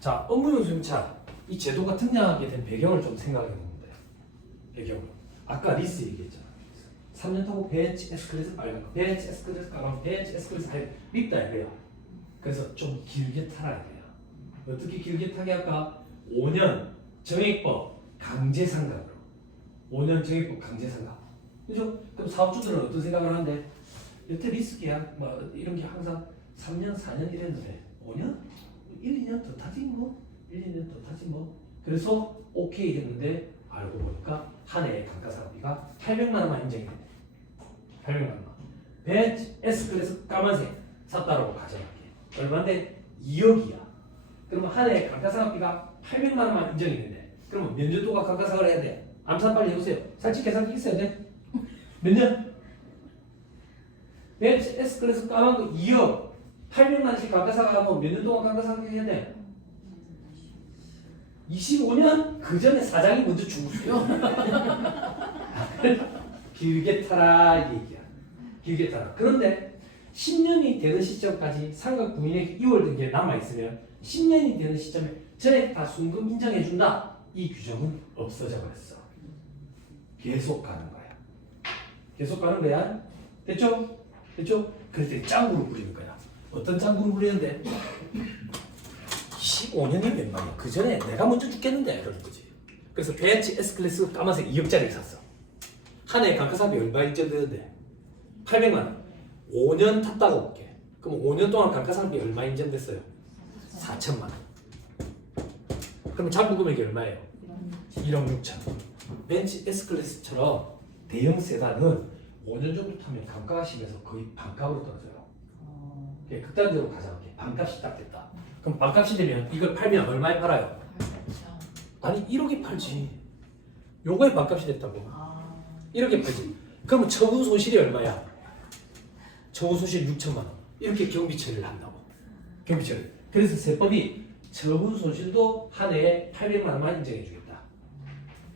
자, 업무용수용차 이 제도가 등장하게 된 배경을 좀 생각해 보면 돼. 배경을. 아까 리스 얘기했잖아. 3년 타고 벤치 에스컬레이터 빨간 거, 벤치 에스컬레이터 까만 거, 벤치 에스컬레이터 하얀 거 밉다 이거야. 그래서 좀 길게 타라 이거야. 어떻게 길게 타게 할까? 5년 정액법 강제 상각으로. 5년 정액법 강제 상각. 그죠? 그럼 사업주들은 어떤 생각을 하는데 여태 리스 계약 뭐 이런 게 항상 3년, 4년 이랬는데 5년? 1, 2년 더 타지 뭐? 1, 2년 더 타지 뭐? 그래서 오케이 했는데 알고 보니까 한 해의 감가상각비가 800만 원만 인정이 되네. 800만 원만. 벤츠 S클래스 까만색 샀다라고 가정할게. 얼마인데? 2억이야. 그러면 한 해의 감가상각비가 800만 원만 인정이 되네. 그러면 몇 년 동안 감가상각을 해야 돼? 암산 빨리 해보세요. 살짝 계산기 있어야 돼. 몇 년? 벤츠 S클래스 까만 거 2억. 800만 원씩 감가상각하면 몇 년 동안 감가상각 해야 돼? 25년? 그 전에 사장이 먼저 죽었어요. 길게 타라 이 얘기야. 길게 타라. 그런데 10년이 되는 시점까지 상각 부인액이 이월된 게 남아있으면 10년이 되는 시점에 전액 다 순금 인정해준다. 이 규정은 없어져 버렸어. 계속 가는 거야. 계속 가는 거야. 됐죠? 됐죠? 그럴 때 짱구로 부리는 거야. 어떤 짱구로 부리는데? 15년이 몇 만이야. 그 전에 내가 먼저 죽겠는데 이러는 거지. 그래서 벤츠 S클래스 까만색 2억짜리 샀어. 한 해 감가상각비 얼마 인정되는데? 800만 원. 5년 탔다고 볼게. 그럼 5년 동안 감가상각비 얼마 인정됐어요? 4천만 원. 그럼 잔부 금액이 얼마예요? 1억 6천. 벤츠 S클래스처럼 대형 세단은 5년 정도 타면 감가가 심해서 거의 반값으로 떨어져요. 극단적으로 가져갈게. 반값이 딱 됐다. 그럼 반값이 되면 이걸 팔면 얼마에 팔아요? 아니 1억에 팔지. 요거에 반값이 됐다고. 1억에 팔지. 그러면 처분 손실이 얼마야? 처분 손실 6천만 원. 이렇게 경비 처리를 한다고. 경비 처리. 그래서 세법이 처분 손실도 한 해에 800만 원만 인정해 주겠다.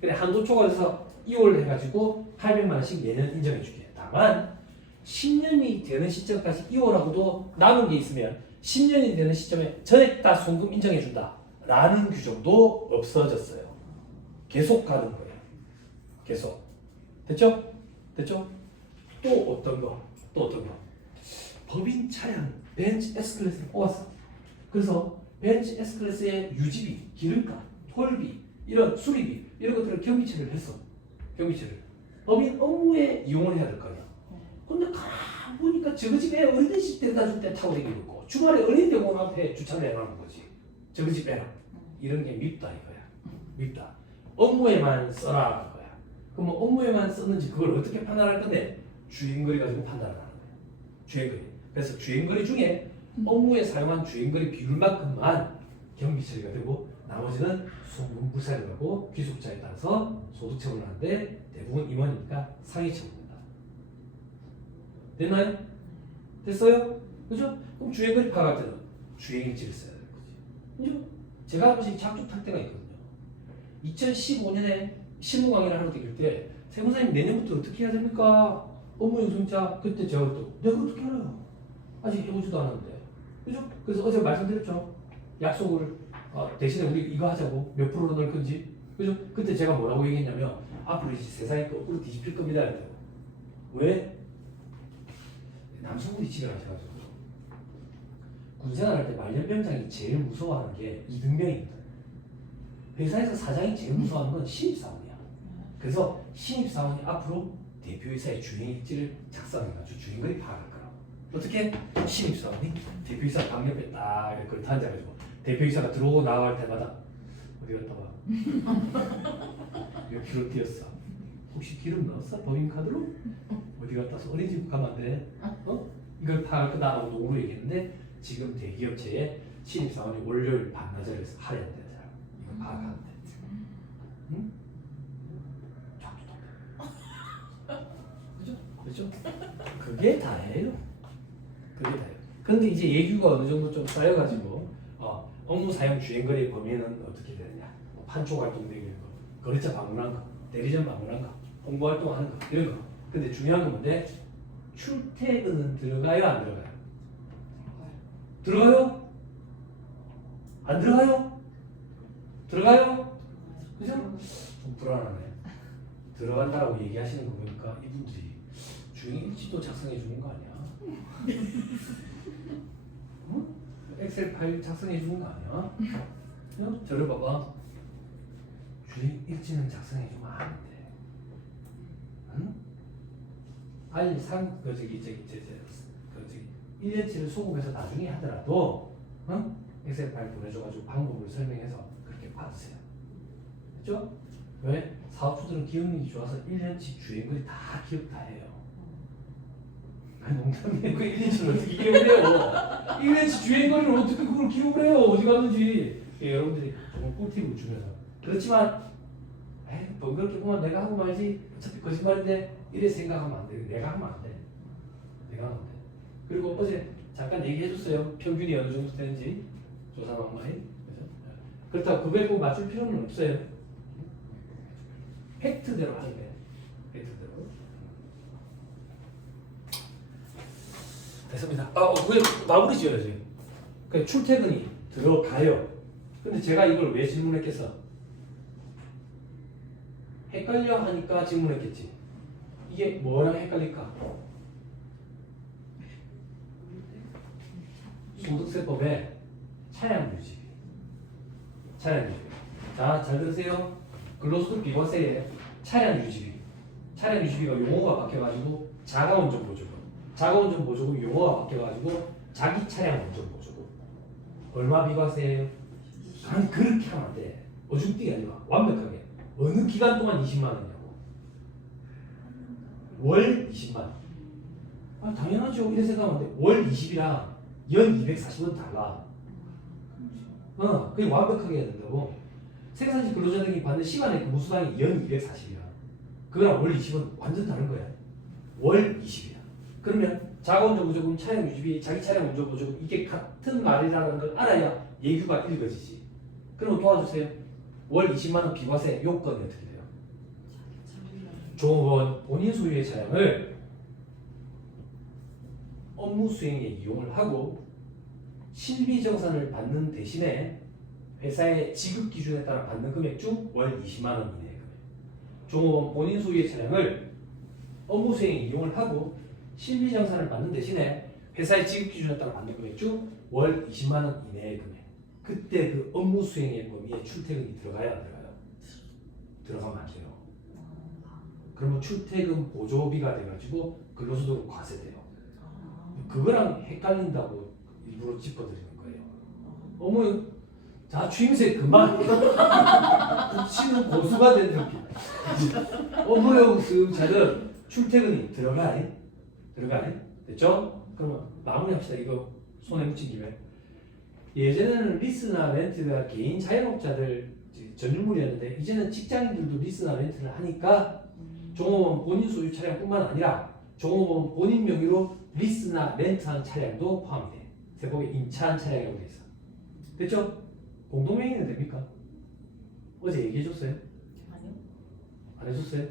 그래 한도 초과해서 2월 해가지고 800만 원씩 매년 인정해 주게. 다만 10년이 되는 시점까지 2월하고도 남은 게 있으면 10년이 되는 시점에 전액 다 송금 인정해 준다 라는 규정도 없어졌어요. 계속 가는 거예요. 계속. 됐죠? 됐죠? 또 어떤 거? 또 어떤 거? 법인 차량 벤츠 S클래스를 뽑았어. 그래서 벤츠 S클래스의 유지비, 기름값, 톨비, 이런 수리비 이런 것들을 경비 처리를 했어. 경비 처리를. 법인 업무에 이용을 해야 될 거 아니야. 근데 가만 보니까 저거 집에 어린이집 데려다 줄 때 타고 다니고 있고 주말에 어린이대공원 앞에 주차를 해놓은 거지. 저거 집 빼라. 이런 게 밉다 이거야. 밉다. 업무에만 써라 그거야. 그럼 뭐 업무에만 썼는지 그걸 어떻게 판단할 건데? 주행거리 가지고 판단을 하는 거야. 주행거리. 그래서 주행거리 중에 업무에 사용한 주행거리 비율만큼만 경비 처리가 되고 나머지는 송금불사를 하고 귀속자에 따라서 소득 처분을 하는데 대부분 임원이니까 상해 처분된다. 됐나요? 됐어요? 그죠? 그럼 주행거리 파악할 때는 주행일지를 써야 되는 거지. 그죠? 제가 한 번씩 작두 탈 때가 있거든요. 2015년에 실무 강의를 하러 다닐 때 세무사님 내년부터 어떻게 해야 됩니까? 업무용수용자 그때 제가 또 내가 어떻게 알아요? 아직 해보지도 않았는데. 그죠? 그래서 어제 말씀드렸죠. 약속을 대신에 우리 이거 하자고 몇 프로로 넣을 건지. 그죠? 그때 제가 뭐라고 얘기했냐면 앞으로 이제 세상이 거꾸로 뒤집힐 겁니다. 왜? 남성분이 집에 가셔가지고 군생활 할 때 말년병장이 제일 무서워하는 게 이등병이거든. 회사에서 사장이 제일 무서워하는 건 신입사원이야. 그래서 신입사원이 앞으로 대표이사의 주행일지를 작성해가지고 주행거리 파악할 거라고. 어떻게? 신입사원이 대표이사 방 옆에 딱 이렇게 앉아가지고 대표이사가 들어오고 나갈 때마다 어디 갔다 와? 몇 킬로 뛰었어? 혹시 기름 넣었어? 법인카드로? 어디 갔다 와서 어린이집 가면 안 돼? 이걸 파악할 거다 라고 농으로 얘기했는데 지금 대기업체에 신입사원이 월요일 반나절을 할애한다. 이거 파악하면 돼. 응? 그죠? 그죠? 그게 다예요. 그게 다예요. 근데 이제 예규가 어느 정도 좀 쌓여가지고 업무 사용 주행거리 범위는 어떻게 되느냐? 판촉 활동 되는 거, 거래처 방문한 거, 대리점 방문한 거, 홍보 활동하는 거 이런 거. 근데 중요한 건 뭔데? 출퇴근은 들어가요 안 들어가요? 들어가요? 안 들어가요? 들어가요? 그죠? 좀 불안하네. 들어간다라고 얘기하시는 거 보니까 이분들이 주행 일지도 작성해 주는 거 아니야? 응? 엑셀 파일 작성해 주는 거 아니야? 응? 저를 봐봐. 주행 일지는 작성해 주면 안 돼. 응? 아니 저기 1년치를 소급해서 나중에 하더라도 응? 엑셀 파일 보내줘가지고 방법을 설명해서 그렇게 받으세요. 그렇죠? 왜? 사업주들은 기억력이 좋아서 1년치 주행거리 다 기억 다 해요. 아니 농담이에요. 그 1년치를 어떻게 기억을 해요? 1년치 주행거리를 어떻게 그걸 기억을 해요? 어디 갔는지. 예, 여러분들이 조금 꿀팁을 주면서. 그렇지만 에이 번거롭게 보면 내가 하고 말지 어차피 거짓말인데 이래 생각하면 안 돼. 내가 하면 안 돼. 내가 하면 안 돼. 그리고 어제 잠깐 얘기해줬어요. 평균이 어느 정도 되는지 조사한 많이. 그렇다고 그거에 꼭 맞출 필요는 없어요. 팩트대로 하는 거예요. 팩트대로. 됐습니다. 왜 마무리 지어야지. 그러니까 출퇴근이 들어가요. 근데 제가 이걸 왜 질문했겠어? 헷갈려 하니까 질문했겠지. 이게 뭐랑 헷갈릴까? 소득세법에 차량유지비. 차량유지비. 자, 잘 들으세요. 근로소득 비과세에 차량유지비가 용어가 바뀌어가지고 자가운전보조금, 자가운전보조금 용어가 바뀌어가지고 자기 차량 운전보조금. 얼마 비과세예요? 아니 그렇게 하면 안 돼. 어중뛰기 아니라 완벽하게. 어느 기간 동안 20만 원이냐고. 월 20만 원. 아 당연하죠. 이래 생각하면 돼. 월 20이랑 연 240원 달라. 그게 완벽하게 해야 된다고. 생산직 근로자 등이 받는 시간의 근무 수당이 연 240이야. 그거랑 월 20은 완전 다른 거야. 월 20이야. 그러면 자가운전 보조금, 차량 유지비, 자기 차량 운전 보조금 이게 같은 말이라는 걸 알아야 예규가 읽어지지. 그럼 도와주세요. 월 20만 원 비과세 요건이 어떻게 돼요? 종업원 본인 소유의 차량을 업무 수행에 이용을 하고 실비정산을 받는 대신에 회사의 지급 기준에 따라 받는 금액 중 월 20만 원 이내의 금액. 종업원 본인 소유의 차량을 업무 수행에 이용을 하고 실비정산을 받는 대신에 회사의 지급 기준에 따라 받는 금액 중 월 20만 원 이내의 금액. 그때 그 업무 수행의 범위에 출퇴근이 들어가야 안 들어가요? 들어가면 안 돼요. 그러면 출퇴근 보조비가 돼가지고 근로소득으로 과세돼요. 그거랑 헷갈린다고 일부러 짚어드리는 거예요. 어머, 자 취임새 그만. 붙이는 고수가 된 느낌. 업무용 수용차는 출퇴근이 들어가네. 됐죠? 그러면 마무리합시다. 이거 손에 묻힌 김에. 예전에는 리스나 렌트가 개인 자영업자들 전유물이었는데 이제는 직장인들도 리스나 렌트를 하니까 종업원 본인 소유 차량뿐만 아니라 종업원 본인 명의로 리스나 렌트한 차량도 포함이 돼. 세법에 임차한 차량이라고 돼 있어. 됐죠? 공동명의는 됩니까? 어제 얘기해줬어요? 아니요. 안 해줬어요?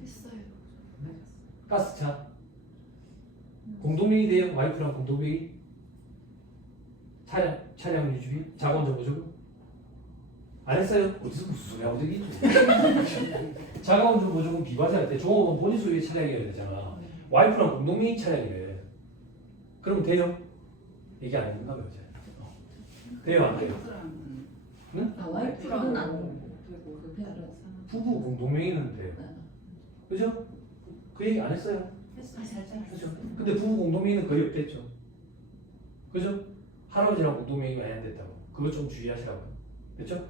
했어요. 가스차 공동명의 돼요? 와이프랑 공동명의? 차량 유지비? 자가운전 보조금? 안 했어요? 어디서 무슨 소리 하고 되겠지? 자가운전 보조금 비과세 할 때 종업원 본인 소유의 차량이어야 되잖아. 와이프랑 공동명의 차량이래. 그럼 돼요? 얘기 안 했는가 보죠. 돼요 안 돼요? 응? 와이프랑은 안 되고 부부 공동명의는 돼요. 그죠? 그 얘기 안 했어요? 그죠? 근데 부부 공동명의는 거의 없겠죠. 그죠? 할아버지랑 공동명의가 안 됐다고. 그거 좀 주의하시라고요. 그렇죠?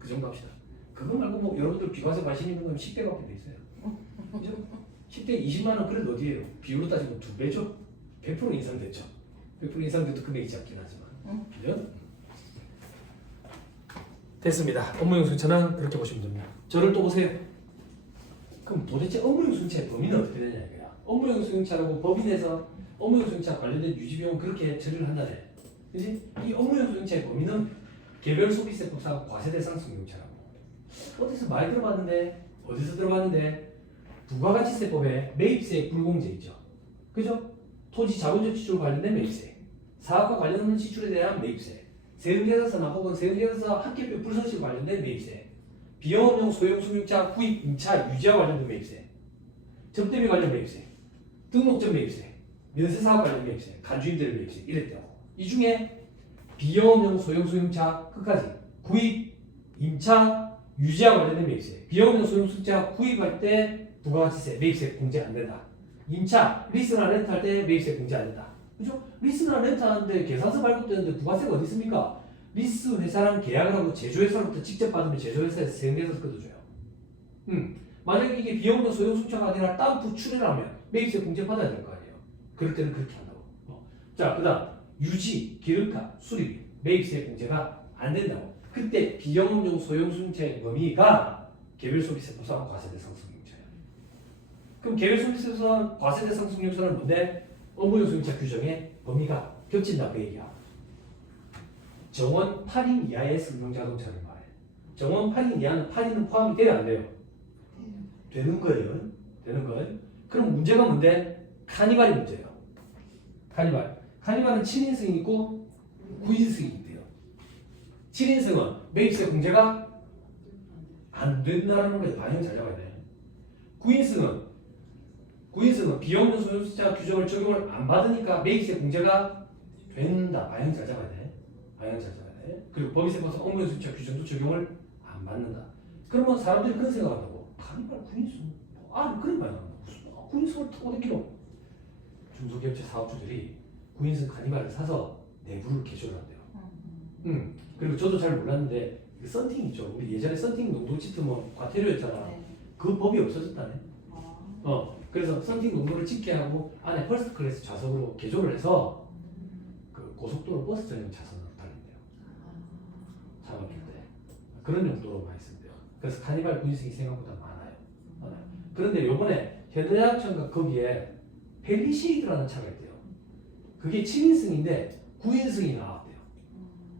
그 정도 합시다. 그거 말고 뭐 여러분들 비과세 관심 건 10대밖에 돼 있어요. 그죠? 10대 20만 원 그래도 어디에요? 비율로 따지면 2배죠? 100% 인상됐죠? 100% 인상돼도 금액이 작긴 하지만. 그죠? 됐습니다. 업무용 순차는 그렇게 보시면 됩니다. 저를 또 보세요. 그럼 도대체 업무용 순차의 범위는 어떻게 되냐 이거야. 업무용 순차라고 법인에서 업무용 순차 관련된 유지비용 그렇게 처리를 한다네. 그지? 이 업무용 순차의 범위는 개별 소비세법상 과세대 상승용차라고. 어디서 많이 들어봤는데 어디서 들어봤는데 부가가치세법에 매입세 불공제 있죠. 그죠? 토지 자본적 지출 관련된 매입세, 사업과 관련 없는 지출에 대한 매입세, 세금계산서나 혹은 세금계산서 합계표 불성실 관련된 매입세, 비영업용 소형 승용차 구입 임차 유지와 관련된 매입세, 접대비 관련 매입세, 등록점 매입세, 면세사업 관련 매입세, 간주임대료 매입세 이랬대요. 이 중에 비영업용 소형 승용차 끝까지 구입 임차 유지와 관련된 매입세, 비영업용 소형 승용차 구입할 때 부가가치세 매입세 공제 안 된다. 임차 리스나 렌트할 때 매입세 공제 안 된다. 그죠? 리스나 렌트하는데 계산서 발급되는데 부가세가 어디 있습니까? 리스 회사랑 계약을 하고 제조회사로부터 직접 받으면 제조회사에서 세금계산서 끊어줘요. 만약에 이게 비용도 소형 승차가 아니라 다른 부출을 하면 매입세 공제 받아야 될 거 아니에요. 그럴 때는 그렇게 한다고. 자, 그다음 유지, 기름값, 수리비 매입세 공제가 안 된다고. 그때 비영업용 소형 승차의 범위가 개별 소비세 포함 과세대 상승용차예요. 그럼 개별 소비세 포함 과세대 상승용차는 뭔데? 업무용 승용차 규정의 범위가 겹친다 그 얘기야. 정원 8인 이하의 승용 자동차를 말해. 정원 8인 이하는 8인은 포함이 돼야 안 돼요? 되는 거예요. 되는 거예요. 그럼 문제가 뭔데? 카니발이 문제예요. 카니발은 7인승이 있고 9인승이 있대요. 7인승은 매입세 공제가 안 된다는 거에 반영 잘 잡아야 돼. 9인승은 비용료 소유자 규정을 적용을 안 받으니까 매입세 공제가 된다. 반영 잘 잡아야 돼. 그리고 법인세 포함 업무 소유자 규정도 적용을 안 받는다. 그러면 사람들이 그런 생각한다고. 카니발 9인승? 그런 말 나온다. 무슨 9인승을 타고 어디로? 중소기업체 사업주들이 9인승 카니발을 사서 내부를 개조를 한대요. 그리고 저도 잘 몰랐는데 그 썬팅 있죠. 우리 예전에 썬팅 농도 짙은 뭐 과태료였잖아. 네. 그 법이 없어졌다네. 그래서 썬팅 농도를 짙게 하고 안에 퍼스트 클래스 좌석으로 개조를 해서 그 고속도로 버스 전용 차선으로 달린대요. 사업할 때 그런 용도로 많이 쓴대요. 그래서 카니발 9인승이 생각보다 많아요. 그런데 요번에 현대자동차가 거기에 펠리시이드라는 차가 있대요. 그게 7인승인데 9인승이 나왔대요.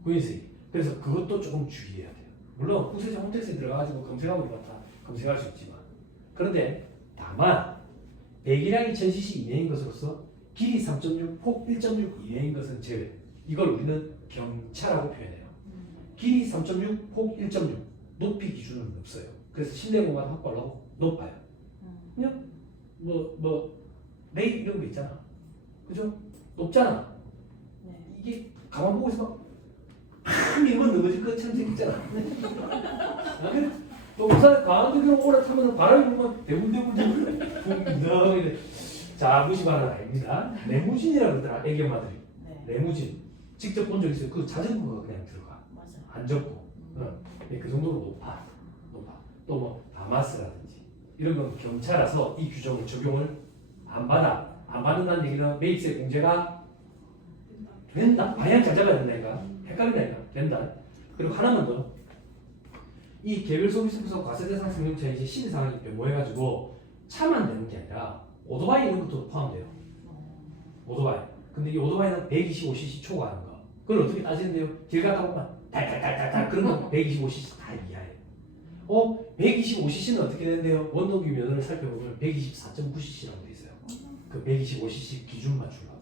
9인승이. 그래서 그것도 조금 주의해야 돼요. 물론 구세자 홈택스에 들어가가지고 검색하고 이거 다 검색할 수 있지만, 그런데 다만 배기량이 1000cc 이내인 것으로서 길이 3.6, 폭 1.6 이내인 것은 제외. 이걸 우리는 경차라고 표현해요. 길이 3.6, 폭 1.6. 높이 기준은 없어요. 그래서 실내 공간 확보하려고 높아요. 그냥 레일 이런 거 있잖아. 그죠? 높잖아. 네. 이게 가만 보고 있으면 밀면 넘어질 것처럼 생겼잖아. 또 우산 강원도로 오래 타면 바람이 불면 대문대문 붕덩. 자, 무시반은 아닙니다. 레무진이라고 그러더라, 애기 엄마들이. 네. 레무진. 직접 본 적 있어요. 그 자전거가 그냥 들어가. 맞아. 안 접고. 그 정도로 높아. 또 뭐 다마스라든지 이런 건 경차라서 이 규정을 적용을 안 받는다는 얘기는 매입세 공제가 된다. 방향 잘 잡아야 된다니까. 헷갈린다니까. 된다. 그리고 하나만 더. 이 개별 소비세에서 과세대상 승용차 이제 시대상황이 변모해가지고 차만 되는 게 아니라 오토바이 이런 것도 포함돼요. 오토바이. 근데 이 오토바이는 125cc 초과하는 거. 그걸 어떻게 따지는데요? 길 가다 보면 달달달달달 그런 건 125cc 다 이하예요. 125cc는 어떻게 되는데요? 원동기 면허를 살펴보면 124.9cc라고 돼 있어요. 그 125cc 기준 맞추려고.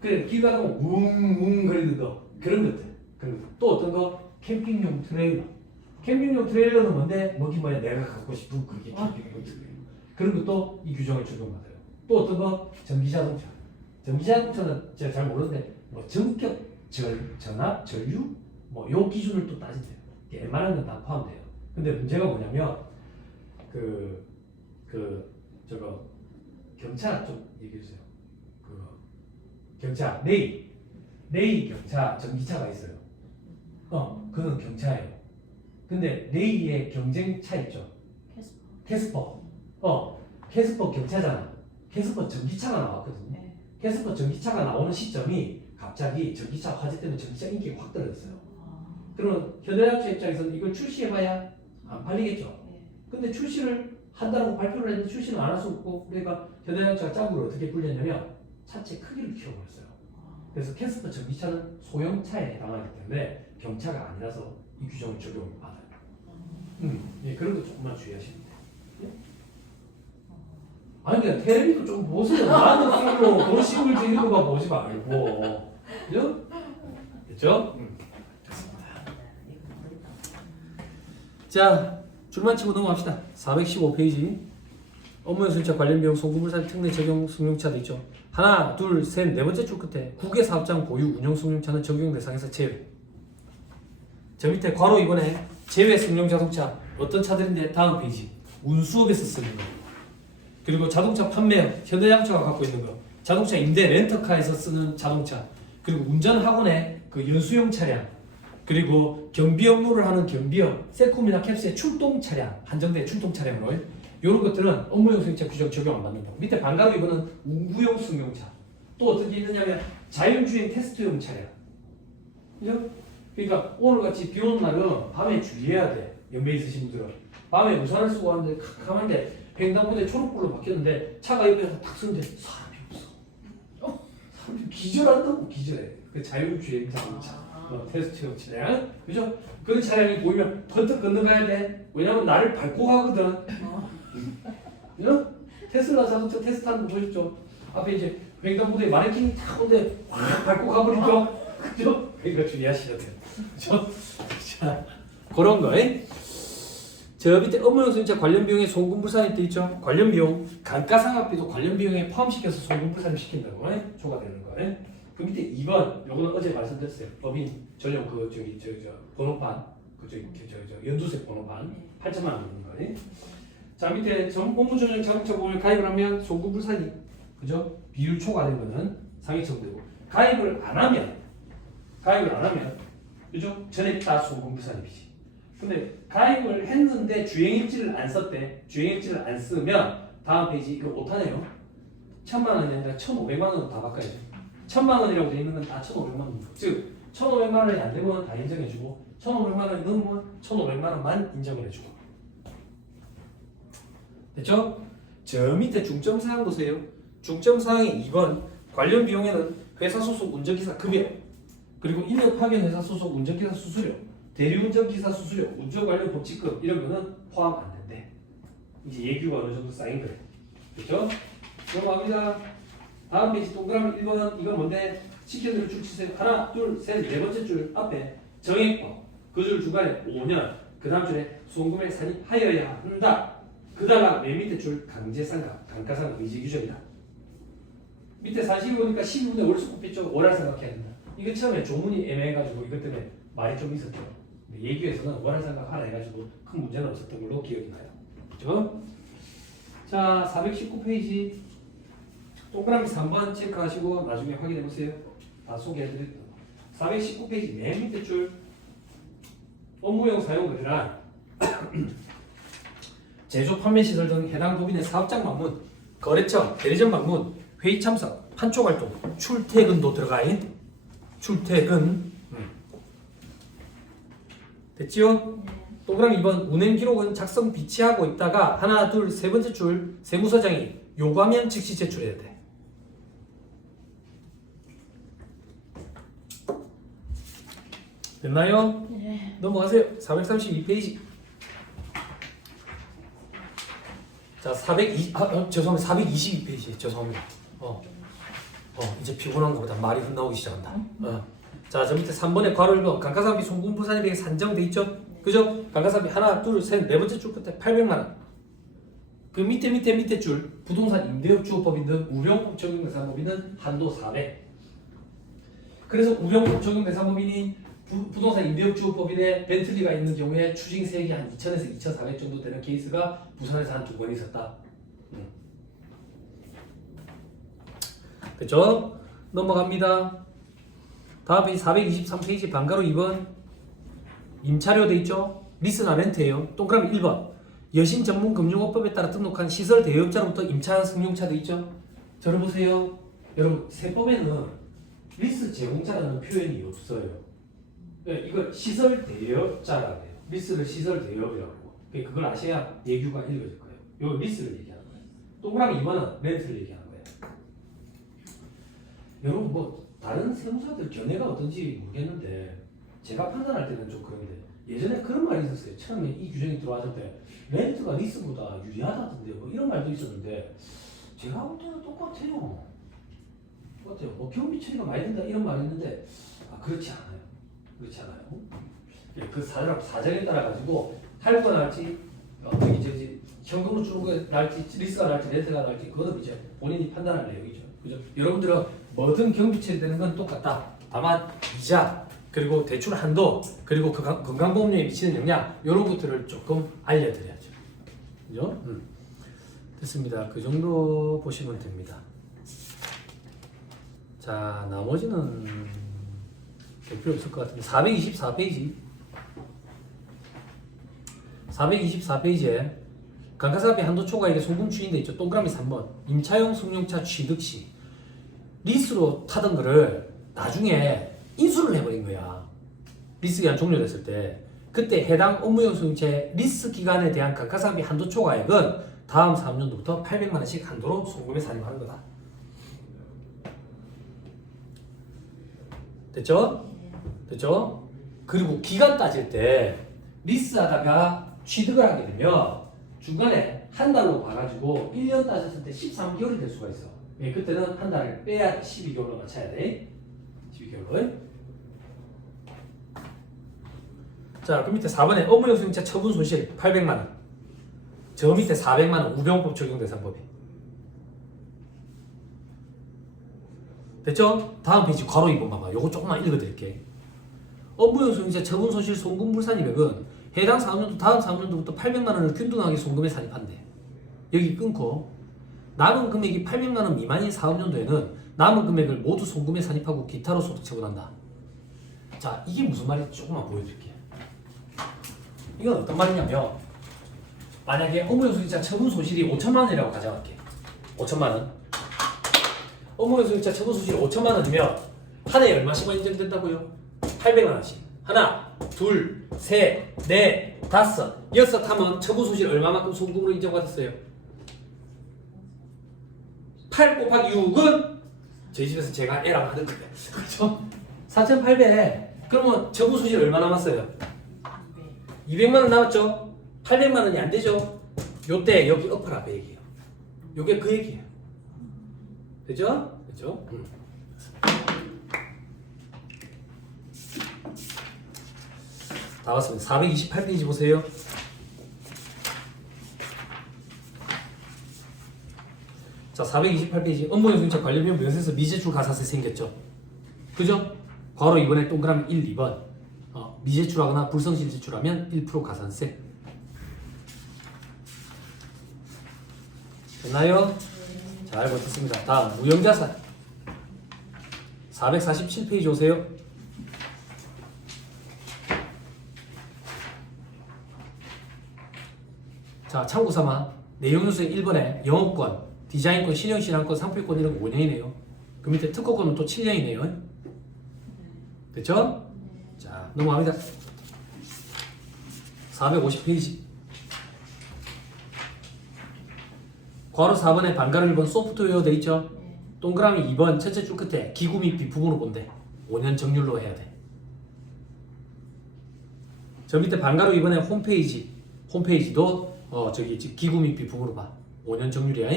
그래 길 가다 보면 웅웅 거리는 거 그런 것들. 또 어떤 거? 캠핑용 트레일러. 캠핑용 트레일러는 뭔데? 뭐긴 뭐야 내가 갖고 싶은 그게 캠핑용 트레일러. 그런 것도 이 규정을 적용받아요. 또 어떤 거? 전기자동차. 전기자동차는 제가 잘 모르는데 뭐 전격, 전압, 전류 뭐 요 기준을 또 따진대요. 웬만한 건 다 포함돼요. 근데 문제가 뭐냐면 저거 경차 좀 얘기해 주세요. 경차 레이 경차 전기차가 있어요. 그는 경차예요. 근데 레이의 경쟁차 있죠. 캐스퍼. 캐스퍼 경차잖아. 캐스퍼 전기차가 나왔거든요. 네. 캐스퍼 전기차가 나오는 시점이 갑자기 전기차 화재 때문에 전기차 인기가 확 떨어졌어요. 그러면 현대자동차 입장에서는 이걸 출시해봐야 안 팔리겠죠. 네. 근데 출시를 한다고 발표를 했는데 출시는 안 할 수 없고, 그러니까 현대자동차가 짱구를 어떻게 불렸냐면 차체 크기를 키워버렸어요. 그래서 캐스퍼 전기차는 소형차에 해당하기 때문에 경차가 아니라서 이 규정을 적용을 받아요. 예, 그런 거 조금만 주의하시면 돼요. 예? 아니 그냥 텔레비도 좀 보세요. 나는 쓰고 도시물 지는 거만 보지 말고. 그죠? 됐죠? 자, 줄만 치고 넘어갑시다. 415페이지. 업무 연수차 관련 비용 송금물산 특례 적용 승용차도 있죠. 하나, 둘, 셋, 네 번째 줄 끝에 국외 사업장 보유 운영 승용차는 적용 대상에서 제외. 저 밑에 괄호 이번에 제외 승용 자동차 어떤 차들인데 다음 페이지 운수업에서 쓰는 거. 그리고 자동차 판매 현대자동차가 갖고 있는 거. 자동차 임대 렌터카에서 쓰는 자동차. 그리고 운전학원의 그 연수용 차량. 그리고 경비 업무를 하는 경비원, 세콤이나 캡스의 출동 차량, 한정된 출동 차량으로 이런 것들은 업무용 승용차 규정 적용 안 받는다. 밑에 반가로 이거는 운구용 승용차. 또 어떤 게 있느냐면 자율주행 테스트용 차량. 그죠? 그러니까 오늘같이 비 오는 날은 밤에 주의해야 돼. 연배 있으신 분들은. 밤에 우산을 쓰고 하는데 캄캄한데 횡단보도에 초록불로 바뀌었는데 차가 옆에서 탁 서는데 사람이 없어. 사람이 기절한다고 기절해. 그 자율주행 자동차. 테스트용 차량, 그죠? 그런 차량이 보이면 번뜩 건너가야 돼. 왜냐면 나를 밟고 가거든. 테슬라 자동차 테스트하는 거 보셨죠? 앞에 이제 횡단보도에 마네킹이 탁 오는데 확 밟고 가버리죠. 그죠? 그러니까 주의하셔야 돼요. 그죠? 자, 그런 거. 저 밑에 업무용 승용차 관련 비용에 송금불산이 돼 있죠? 관련 비용, 감가상각비도 관련 비용에 포함시켜서 송금불산을 시킨다고 초과되는 거. 그 밑에 2번, 요거는 어제 말씀드렸어요. 법인 전용 그 저기 저 번호판, 그 저기 저 연두색 번호판 8천만 원 주는 거. 자 밑에 업무 전용 자동차 보험을 가입을 하면 송금불산이 그죠? 비율 초과된 거는 상해청되고 가입을 안 하면 그죠? 전에 따 송금불산이지. 근데 가입을 했는데 주행일지를 안 썼대. 주행일지를 안 쓰면 다음 페이지 이거 못하네요. 1,000만 원이 아니라 1,500만 원으로 다 바꿔야죠. 1,000만 원이라고 돼 있는 건 다 1,500만 원. 즉 1,500만 원이 안 되면 다 인정해주고 1,500만 원이 넘으면 1,500만 원만 인정을 해주고. 됐죠? 저 밑에 중점 사항 보세요. 중점 사항이 2번 관련 비용에는 회사 소속 운전기사 급여 그리고 인력 파견 회사 소속 운전기사 수수료, 대리운전기사 수수료, 운전 관련 복지급 이런 거는 포함 안 된대. 이제 예규가 어느 정도 쌓인 거래. 그렇죠? 넘어갑니다. 다음 페이지 동그라미 1번 이건 뭔데? 시켜드릴 줄 치세요. 하나, 둘, 셋, 네 번째 줄 앞에 정액법 그 줄 중간에 5년 그 다음 줄에 송금액 산입하여야 한다. 그다가 맨 밑에 줄 강제상각, 감가상각 의지규정이다. 밑에 40이 보니까 12분의 월수급 빗죠. 월할 생각해야 된다. 이거 처음에 조문이 애매해가지고 이것 때문에 말이 좀 있었죠. 예규에서는 월할 생각 하라 해가지고 큰 문제는 없었던 걸로 기억이 나요. 그죠? 자, 419페이지 동그라미 3번 체크하시고 나중에 확인해보세요. 다 소개해드릴게요. 419페이지 맨 밑에 줄 업무용 사용급이란 제조 판매 시설 등 해당 법인의 사업장 방문, 거래처, 대리점 방문, 회의 참석, 판촉 활동, 출퇴근도 들어가인 출퇴근. 됐지요? 동그라미 2번 운행 기록은 작성 비치하고 있다가 하나, 둘, 세 번째 줄 세무서장이 요구하면 즉시 제출해야 돼. 됐나요? 네. 넘어가세요. 432페이지. 자, 죄송합니다. 422페이지. 죄송합니다. 이제 피곤한 것보다 말이 흩나오기 시작한다. 자, 저 밑에 3번에 괄호 1번 감가상각비 송금부산입액이 산정돼 있죠? 그죠? 감가상각비 하나, 둘, 셋, 네 번째 줄 끝에 800만 원. 그 밑에 줄 부동산 임대업 주호법인 등 우량법 적용 대상 법인은 한도 400. 그래서 우량법 적용 대상 법인이 부동산 임대업 주호법인에 벤틀리가 있는 경우에 추징세액이 한 2,000에서 2,400 정도 되는 케이스가 부산에서 한 2번 있었다. 그죠? 넘어갑니다. 다음 페이지 423페이지 반가로 2번 임차료 돼 있죠? 리스나 렌트예요. 동그라미 1번 여신 전문 금융업법에 따라 등록한 시설 대여업자로부터 임차한 승용차 돼 있죠? 저를 보세요. 여러분 세법에는 리스 제공자라는 표현이 없어요. 이걸 시설 대여업자라고 해요. 리스를 시설 대여업이라고 하고 그걸 아셔야 예규가 읽어질 거예요. 요 리스를 얘기하는 거예요. 동그라미 2번은 렌트를 얘기하는 거예요. 여러분 뭐 다른 세무사들 견해가 어떤지 모르겠는데 제가 판단할 때는 좀 그런데 예전에 그런 말이 있었어요. 처음에 이 규정이 들어왔을 때 렌트가 리스보다 유리하다던데 뭐 이런 말도 있었는데 제가 볼 때는 똑같아요. 뭐 경비 처리가 많이 된다 이런 말이 있는데 그렇지 않아요. 그렇지 않아요? 예, 그 사정에 따라 가지고 할부가 날지 이제 현금으로 주는 거 날지 리스가 날지 렌트가 날지 그거는 이제 본인이 판단할 내용이죠. 그죠? 여러분들은 뭐든 경비 처리되는 건 똑같다. 다만 이자 그리고 대출 한도 그리고 그 건강보험료에 미치는 영향 이런 것들을 조금 알려드려야죠. 그죠? 됐습니다. 그 정도 보시면 됩니다. 자, 나머지는 볼 필요 없을 것 같은데 424페이지 424페이지에 감가상각비 한도 초과액의 송금 추인돼 있죠. 동그라미 3번 임차용 승용차 취득 시 리스로 타던 거를 나중에 인수를 해버린 거야. 리스 기간 종료됐을 때 그때 해당 업무용 승용차의 리스 기간에 대한 감가상각비 한도 초과액은 다음 3년도부터 800만 원씩 한도로 송금에 산입하는 거다. 됐죠? 됐죠? 그리고 기간 따질 때 리스하다가 취득을 하게 되면 중간에 한 달로 봐가지고 1년 따졌을 때 13개월이 될 수가 있어. 예, 그때는 한 달을 빼야 12개월로 맞춰야 돼. 12개월로. 자, 그 밑에 4번에 업무용 승용차 처분 손실 800만 원. 저 밑에 400만 원 우병법 적용 대상법이. 됐죠? 다음 페이지 괄호 2번 봐봐. 요거 조금만 읽어드릴게. 업무용 승용차 처분 손실 송금 불산입액은 해당 사업년도 다음 사업년도부터 800만 원을 균등하게 송금에 산입한대. 여기 끊고 남은 금액이 800만 원 미만인 사업년도에는 남은 금액을 모두 송금에 산입하고 기타로 소득 처분한다. 자, 이게 무슨 말인지 조금만 보여드릴게요. 이건 어떤 말이냐면 만약에 업무용 승용차 처분 손실이 5천만 원이라고 가져갈게. 5천만 원. 업무용 승용차 처분 손실이 5천만 원이면 한 해에 얼마씩만 인정된다고요? 800만 원씩. 하나, 둘, 셋, 넷, 다섯, 여섯 하면 처분 손실 얼마만큼 송금으로 인정받았어요? 8 곱하기 6은 저희 집에서 제가 애랑 하는 거예요. 그렇죠? 4,800. 그러면 처분 손실 얼마 남았어요? 200만 원 남았죠? 800만 원이 안 되죠? 요때 여기 엎어라 그 얘기예요. 요게 그 얘기예요. 되죠? 되죠? 다 왔습니다. 428페이지 보세요. 자, 428페이지 업무용 승용차 관련비용 면세에서 미제출 가산세 생겼죠. 그죠? 괄호 2번에 동그라미 1, 2번 미제출하거나 불성실 제출하면 1% 가산세. 됐나요? 잘 버텼습니다. 다음 무형자산 447페이지 오세요. 자, 참고삼아 내용 요소의 1번에 영업권, 디자인권, 신형신한권, 상표권 이런 거 5년이네요. 그 밑에 특허권은 또 7년이네요. 됐죠? 자, 넘어갑니다. 450페이지 괄호 4번에 반가로 1번 소프트웨어 돼 있죠? 동그라미 2번 첫째 줄 끝에 기구 및 비품으로 본대. 5년 정률로 해야 돼. 저 밑에 반가로 2번에 홈페이지도 저기 기구 및 비품으로 봐. 5년 정률이야.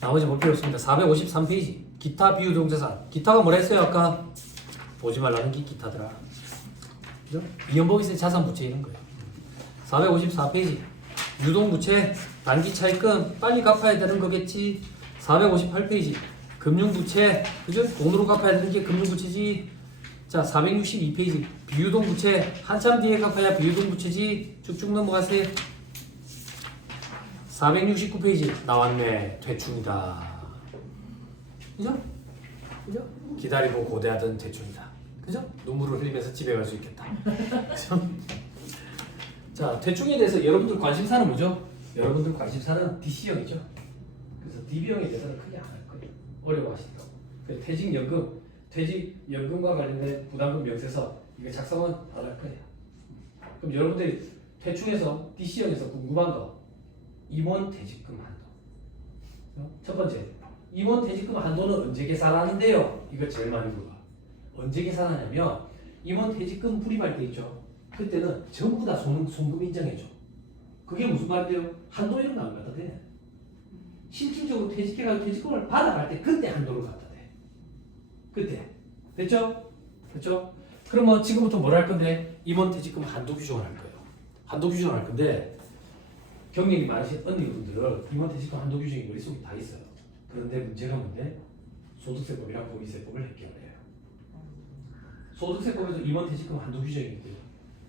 나머지 볼 필요 없습니다. 453페이지 기타 비유동자산. 기타가 뭐라 했어요 아까? 보지 말라는 게 기타더라. 그죠? 이연복이세 자산 부채 이런 거예요. 454페이지 유동부채 단기 차입금 빨리 갚아야 되는 거겠지. 458페이지 금융부채 그죠? 돈으로 갚아야 되는 게 금융부채지. 자, 462페이지 비유동부채 한참 뒤에 갚아야 비유동부채지. 쭉쭉 넘어가세요. 469페이지 나왔네. 대충이다. 그죠? 그죠? 기다리고 고대하던 대충이다. 그죠? 눈물을 흘리면서 집에 갈 수 있겠다. 그죠? 자, 대충에 대해서 여러분들 관심사는 뭐죠? 여러분들 관심사는 DC형이죠. 그래서 DB형에 대해서는 크게 안 할 거예요. 어려워하시더라고. 퇴직연금과 관련된 부담금 명세서 이거 작성은 안 할 거예요. 그럼 여러분들이 대충에서 DC형에서 궁금한 거 임원 퇴직금 한도. 첫 번째, 임원 퇴직금 한도는 언제 계산하는데요? 이거 제일 많이 물어봐. 언제 계산하냐면 임원 퇴직금 불입할 때 있죠. 그때는 전부 다 송금 인정해줘. 그게 무슨 말인데요? 한도 이런 거 안 갖다 대. 실질적으로 퇴직해가지고 퇴직금을 받아갈 때 그때 한도를 갖다 대. 그때. 됐죠? 됐죠? 그러면 지금부터 뭘 할 건데 임원 퇴직금 한도 규정을 할 거예요. 한도 규정을 할 건데 경력이 많으신 언니분들은 임원 퇴직금 한도 규정이 머릿속에 다 있어요. 그런데 문제가 뭔데 소득세법이랑 법인세법을 헷갈려요. 소득세법에도 임원퇴직금 한도 규정이 있고요.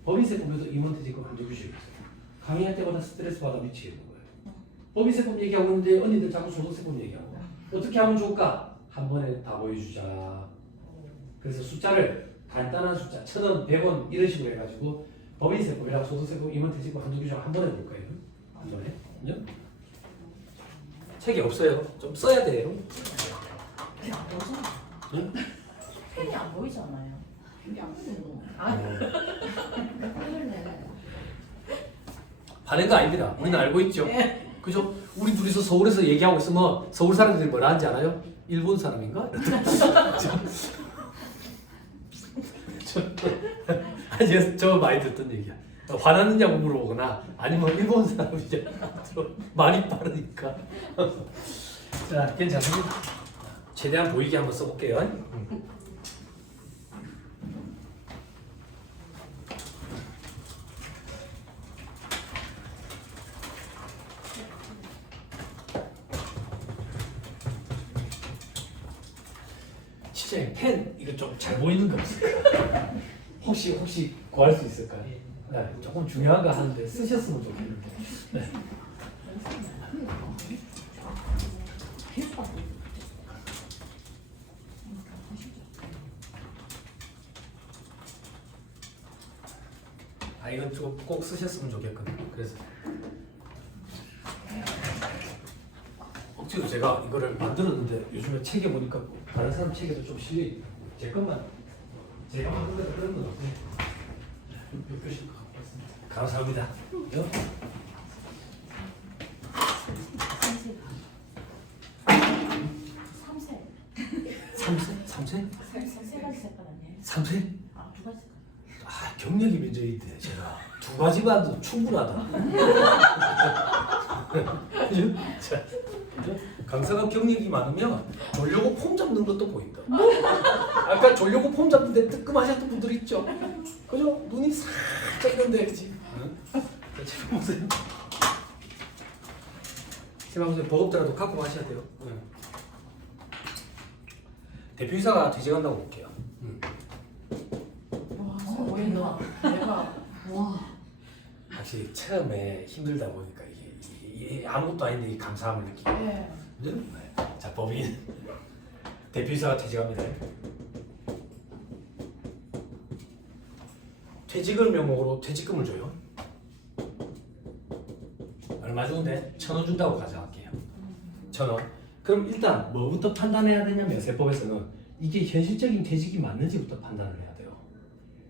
법인세법에도 임원퇴직금 한도 규정이 있어요. 강의할 때마다 스트레스 받아 미치겠는 거예요. 법인세법 얘기하고 있는데 언니들 자꾸 소득세법 얘기하고 어떻게 하면 좋을까? 한 번에 다 보여주자. 그래서 숫자를 간단한 숫자 1,000원, 100원 이런 식으로 해가지고 법인세법이랑 소득세법, 임원퇴직금 한도 규정 한 번에 볼 거예요. 한 번에. 그죠? 책이 없어요. 좀 써야 돼요. 안 보이잖아. 응? 펜이 안 보이잖아요. 이게 안 보여. 그러네. 반은 거 아닙니다. 우리는 알고 있죠. 그죠? 우리 둘이서 서울에서 얘기하고 있으면 서울 사람들이 뭐라 하는지 알아요? 일본 사람인가? 저 많이 듣던 얘기야. 화났느냐고 물어보거나 아니면 일본 사람이 이제 말이 빠르니까. 자, 괜찮습니다. 최대한 보이게 한번 써볼게요. 시장에 펜 이거 좀 잘 보이는 거 없을까? 혹시 구할 수 있을까요? 네, 조금 중요한 거 하는데 쓰셨으면 좋겠는데. 네. 아 이건 좀 꼭 쓰셨으면 좋겠거든요. 그래서 억지로 제가 이거를 만들었는데 요즘에 책에 보니까 다른 사람 책에도 좀 실려 있고 제 것만 제가 만든 데도 그런 건 없네. 몇 교실 갖고 왔습니다. 감사합니다. 요? 삼세? 세 가지 색깔 아니에요? 삼세? 아, 두 가지 색깔. 아 경력이 면제인데 제가 두 가지만 도 충분하다. 그죠? 자, 그죠? 강사가 경력이 많으면 졸려고 폼 잡는 것도 보인다. 아까 졸려고 폼 잡는데 뜨끔하셨던 분들 있죠? 그죠? 눈이 살짝 이런데 그지? 지금 보세요. 지금 보세요. 버겁더라도 갖고 가셔야 돼요. 대표이사가 퇴직한다고 볼게요. 와, 보인다. 내가 와. 확실히 처음에 힘들다 보니까 이게 아무것도 아닌데 이 감사함을 느끼고. 예. 네. 자, 법인 대표이사가 퇴직합니다. 퇴직을 명목으로 퇴직금을 줘요. 얼마 주는데? 1,000원 준다고 가져갈게요. 1,000원. 그럼 일단 뭐부터 판단해야 되냐면 세법에서는 이게 현실적인 퇴직이 맞는지부터 판단을 해야 돼요.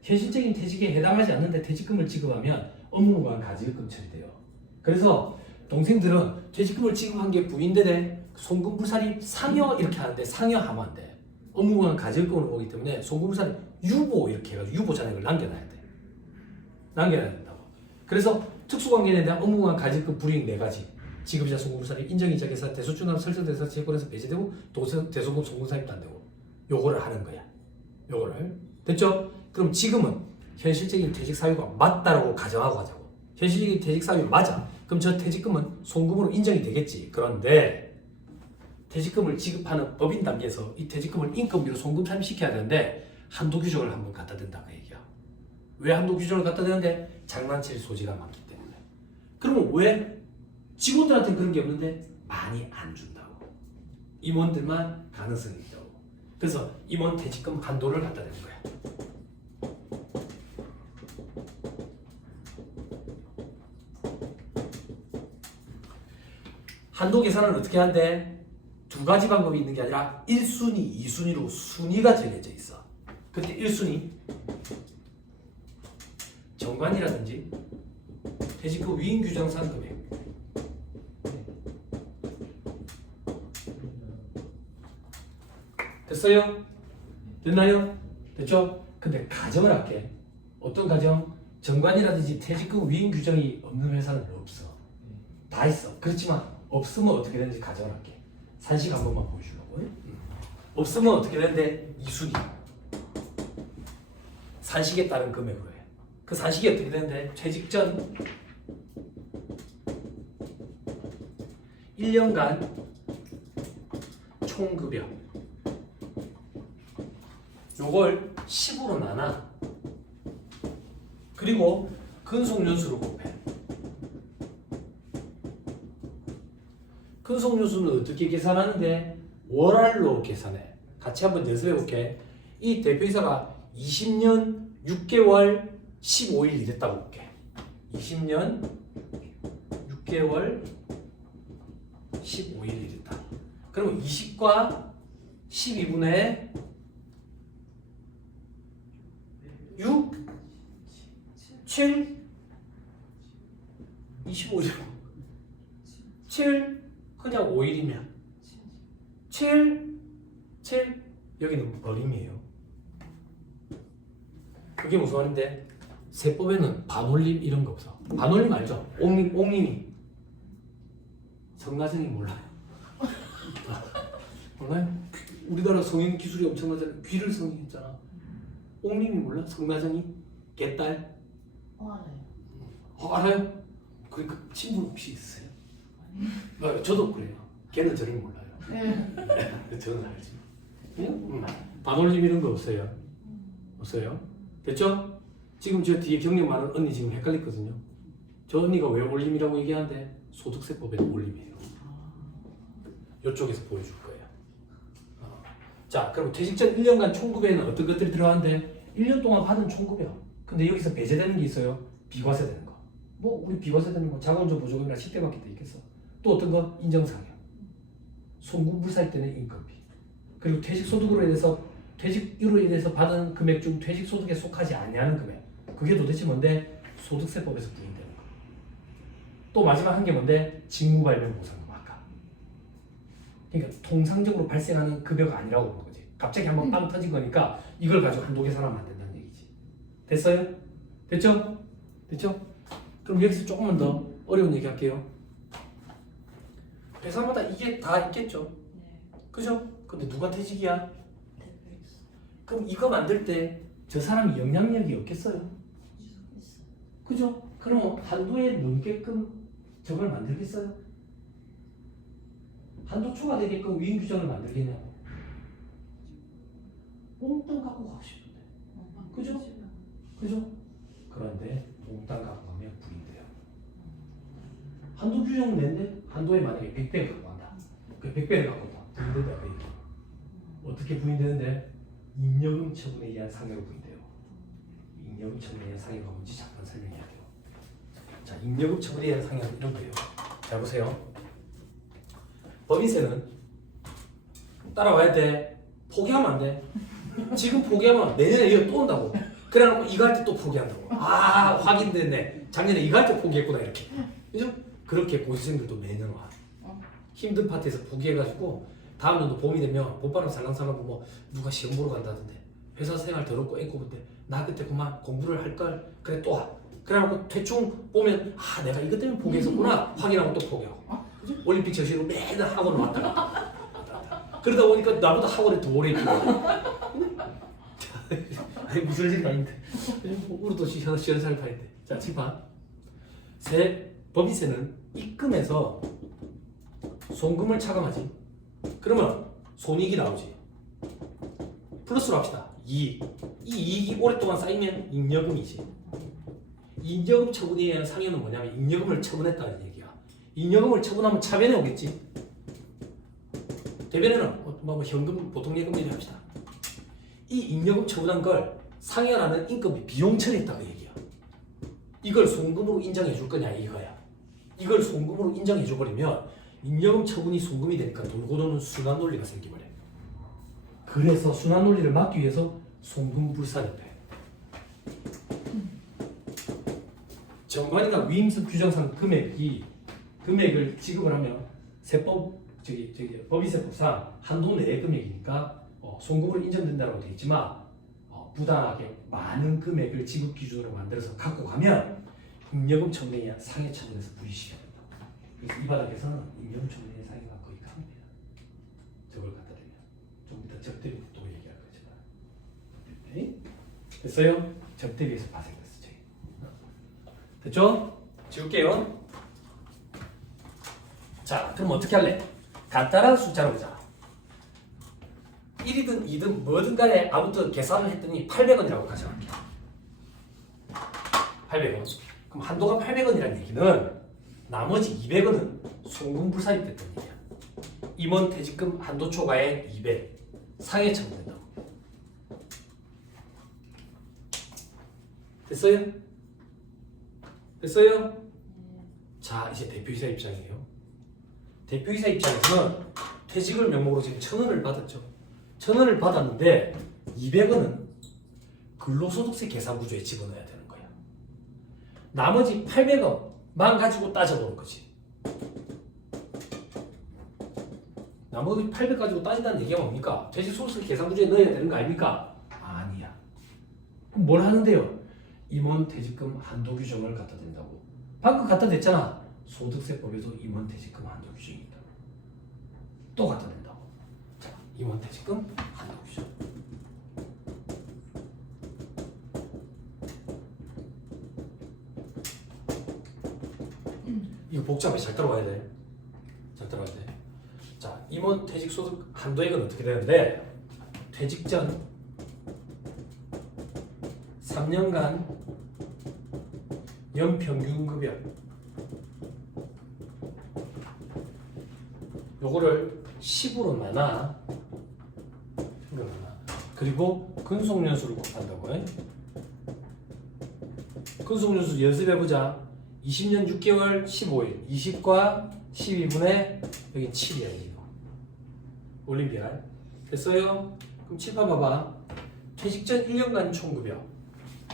현실적인 퇴직에 해당하지 않는데 퇴직금을 지급하면 업무무관 가지급금 처리돼요. 그래서 동생들은 퇴직금을 지급한 게 부인되네 송금불산이 상여 이렇게 하는데 상여하면 안 돼. 업무무관 가지급금으로 보기 때문에 송금불산이 유보 이렇게 해가지고 유보 잔액을 남겨놔야 돼. 남겨놔야 된다고. 그래서 특수관계에 대한 업무무관 가지급금 불이익 4가지. 지급자 송금불산이 인정이자 계산 대소주납 설정돼서 재권에서 배제되고 대소금 송금사입도 안 되고 요거를 하는 거야. 요거를 됐죠? 그럼 지금은 현실적인 퇴직 사유가 맞다라고 가정하고 하자고. 현실적인 퇴직 사유 맞아. 그럼 저 퇴직금은 송금으로 인정이 되겠지. 그런데 퇴직금을 지급하는 법인 단계에서 이 퇴직금을 인건비로 송금 삽입시켜야 되는데 한도 규정을 한번 갖다 댄다고 얘기야. 왜 한도 규정을 갖다 대는데 장난칠 소지가 많기 때문에. 그러면 왜 직원들한테는 그런 게 없는데 많이 안 준다고. 임원들만 가능성이 있다고. 그래서 임원 퇴직금 한도를 갖다 대는 거야. 한도 계산을 어떻게 하는데 두 가지 방법이 있는 게 아니라 1순위, 2순위로 순위가 정해져 있어. 그때 1순위 정관이라든지 퇴직금 위임 규정상 금액 됐어요? 됐나요? 됐죠? 근데 가정을 할게. 어떤 가정? 정관이라든지 퇴직금 위임 규정이 없는 회사는 없어. 다 있어. 그렇지만 없으면 어떻게 되는지 가정을 할게. 산식 한 번만 보여주려고. 없으면 어떻게 되는데? 2순위. 산식에 따른 금액으로 해. 그 산식이 어떻게 되는데 퇴직 전 1년간 총급여 요걸 10으로 나눠. 그리고 근속연수를 곱해. 근속연수는 어떻게 계산하는데 월알로 계산해. 같이 한번 연습해 볼게. 이 대표이사가 20년 6개월 15일 일했다고 볼게. 20년 6개월 15일 일했다. 그러면 20과 12분의 6, 7, 25일 7, 그냥 5일이면 7, 7 여기는 버림이에요. 그게 무슨 말인데 세법에는 반올림 이런 거 없어. 반올림 알죠? 옥림이 성나성이 몰라요. 몰라요? 우리나라 성형 기술이 엄청나잖아요. 귀를 성형했잖아. 옥림이 몰라? 성나성이? 개딸? 알아요. 알아요? 그러니까 친분 혹시 있어요? 저도 그래요. 걔는 저를 몰라요. 네. 저는 알지. 반올림 이런 거 없어요. 없어요? 됐죠? 지금 저 뒤에 경력 많은 언니 지금 헷갈렸거든요. 저 언니가 왜 올림이라고 얘기하는데 소득세법에는 올림이에요. 이쪽에서 보여줄 거예요. 자, 그럼 퇴직 전 1년간 총급여에는 어떤 것들이 들어가는데 1년 동안 받은 총급여. 근데 여기서 배제되는 게 있어요. 비과세 되는 거. 뭐 우리 비과세 되는 거 자본적 보조금이나 식대받기 때 있겠어. 또 어떤 거 인정상여. 송금불사일 때는 인건비. 그리고 퇴직소득으로 인해서 퇴직으로 인해서 받은 금액 중 퇴직소득에 속하지 아니하는 금액. 그게 도대체 뭔데? 소득세법에서 부인되는 거. 또 마지막 한 게 뭔데? 직무발명보상금 아까. 그러니까 통상적으로 발생하는 급여가 아니라고 보는 거지. 갑자기 한번 빵 터진 거니까 이걸 가지고 한두 개 사람은 안 된다는 얘기지. 됐어요? 됐죠? 됐죠? 그럼 여기서 조금만 더 어려운 얘기 할게요. 회사마다 이게 다 있겠죠? 그죠? 근데 누가 퇴직이야? 그럼 이거 만들 때 저 사람이 영향력이 없겠어요? 그죠? 그럼 한도에 넘게끔 저걸 만들겠어요? 한도 초과되게끔 위임 규정을 만들겠냐고? 몽땅 갖고 가고 싶은데. 그죠? 그죠? 그런데 몽땅 갖고 가면 부인돼요. 한도 규정은 낸데 한도에 만약에 100배를 갖고 간다. 그 100배를 갖고 다 부인된다. 그 얘기. 어떻게 부인되는데? 잉여금 처분에 의한 상여로 부인돼요. 잉여금 처분에 의한 상여가 뭔지 잠깐 설명해야 돼요. 자, 잉여금 처분에 의한 상여는 이런 거예요. 자, 보세요. 법인세는 따라와야 돼. 포기하면 안 돼. 지금 포기하면 내년에 이거 또 온다고. 그래놓고 이거 할 때 또 포기한다고. 아, 확인됐네. 작년에 이거 할 때 포기했구나 이렇게. 그죠? 그렇게 고시생들도 매년 와. 힘든 파트에서 포기해가지고 다음 년도 봄이 되면 봄바람 살랑살랑 뭐 누가 시험 보러 간다던데 회사 생활 더럽고 앵꼬 근데 나 그때 그만 공부를 할걸 그래 또 와. 그래놓고 대충 보면 아 내가 이것 때문에 포기했었구나 확인하고 또 포기하고. 그죠? 올림픽 저시로 매달 학원을 왔다가 그러다 보니까 나보다 학원에 더 오래 있고. 아니 무슨 소리가 아닌데. 우리도 시원 살 파인데. 자, 칠판. 법인세는 입금해서 송금을 차감하지. 그러면 손익이 나오지. 플러스로 합시다. 이익. 이 이익이 오랫동안 쌓이면 잉여금이지. 잉여금 처분에 의한 상여는 뭐냐면 잉여금을 처분했다는 얘기야. 잉여금을 처분하면 차변에 오겠지. 대변에는 뭐 현금 보통 예금 일을 합시다. 이 잉여금 처분한 걸 상여라는 인건비 비용 처리했다고 얘기야. 이걸 송금으로 인정해 줄 거냐 이거야. 이걸 송금으로 인정해 줘 버리면 잉여금 처분이 송금이 되니까 돌고 도는 순환 논리가 생기버려. 그래서 순환 논리를 막기 위해서 송금 불사를 해. 정관이나 위임서 규정상 금액을 지급을 하면 세법 법인세법상 한도 내의 금액이니까 송금으로 인정된다고 되어 있지만 부당하게 많은 금액을 지급 기준으로 만들어서 갖고 가면 잉여금 처분에 의한 상해 처분에서 불이시게 된다. 그래서 이 바닥에서는 잉여금 처분에 의한 상해가 거의 강합니다. 저걸 갖다 대면 좀 이따 적들이 또 얘기할 거지만. 오케이? 됐어요? 적대비에서 발생됐어. 저기. 됐죠? 지울게요. 자, 그럼 어떻게 할래? 간단한 숫자로 보자. 1이든 2든 뭐든 간에 아무튼 계산을 했더니 800원이라고 가져갈게. 800원. 그럼 한도가 800원이라는 얘기는 나머지 200원은 송금불사입됐다는 얘기야. 임원 퇴직금 한도 초과액 200 상해 처분된다고. 됐어요? 됐어요? 자, 이제 대표이사 입장이에요. 대표이사 입장에서는 퇴직을 명목으로 지금 1,000원을 받았죠. 1,000원을 받았는데 200원은 근로소득세 계산 구조에 집어넣어야 되는 거야. 나머지 800원만 가지고 따져보는 거지. 나머지 800 가지고 따진다는 얘기가 뭡니까? 퇴직소득세 계산 구조에 넣어야 되는 거 아닙니까? 아니야. 그럼 뭘 하는데요? 임원 퇴직금 한도 규정을 갖다 댄다고. 방금 갖다 댔잖아. 소득세법에도 임원 퇴직금 한도 규정이 있다. 또 갖다 댄다고. 자, 임원 퇴직금 한도 규정. 이거 복잡해. 잘 따라와야 돼. 잘 따라와야 돼. 자, 임원 퇴직 소득 한도액은 어떻게 되는데 퇴직 전 3년간 연평균급여 요거를 10으로 나눠 그리고 근속연수를 곱한다고 해. 근속연수 연습해보자. 20년 6개월 15일 20과 12분의 여기 7이야 이거 올림피아. 됐어요? 그럼 칠판 봐봐. 퇴직 전 1년간 총급여,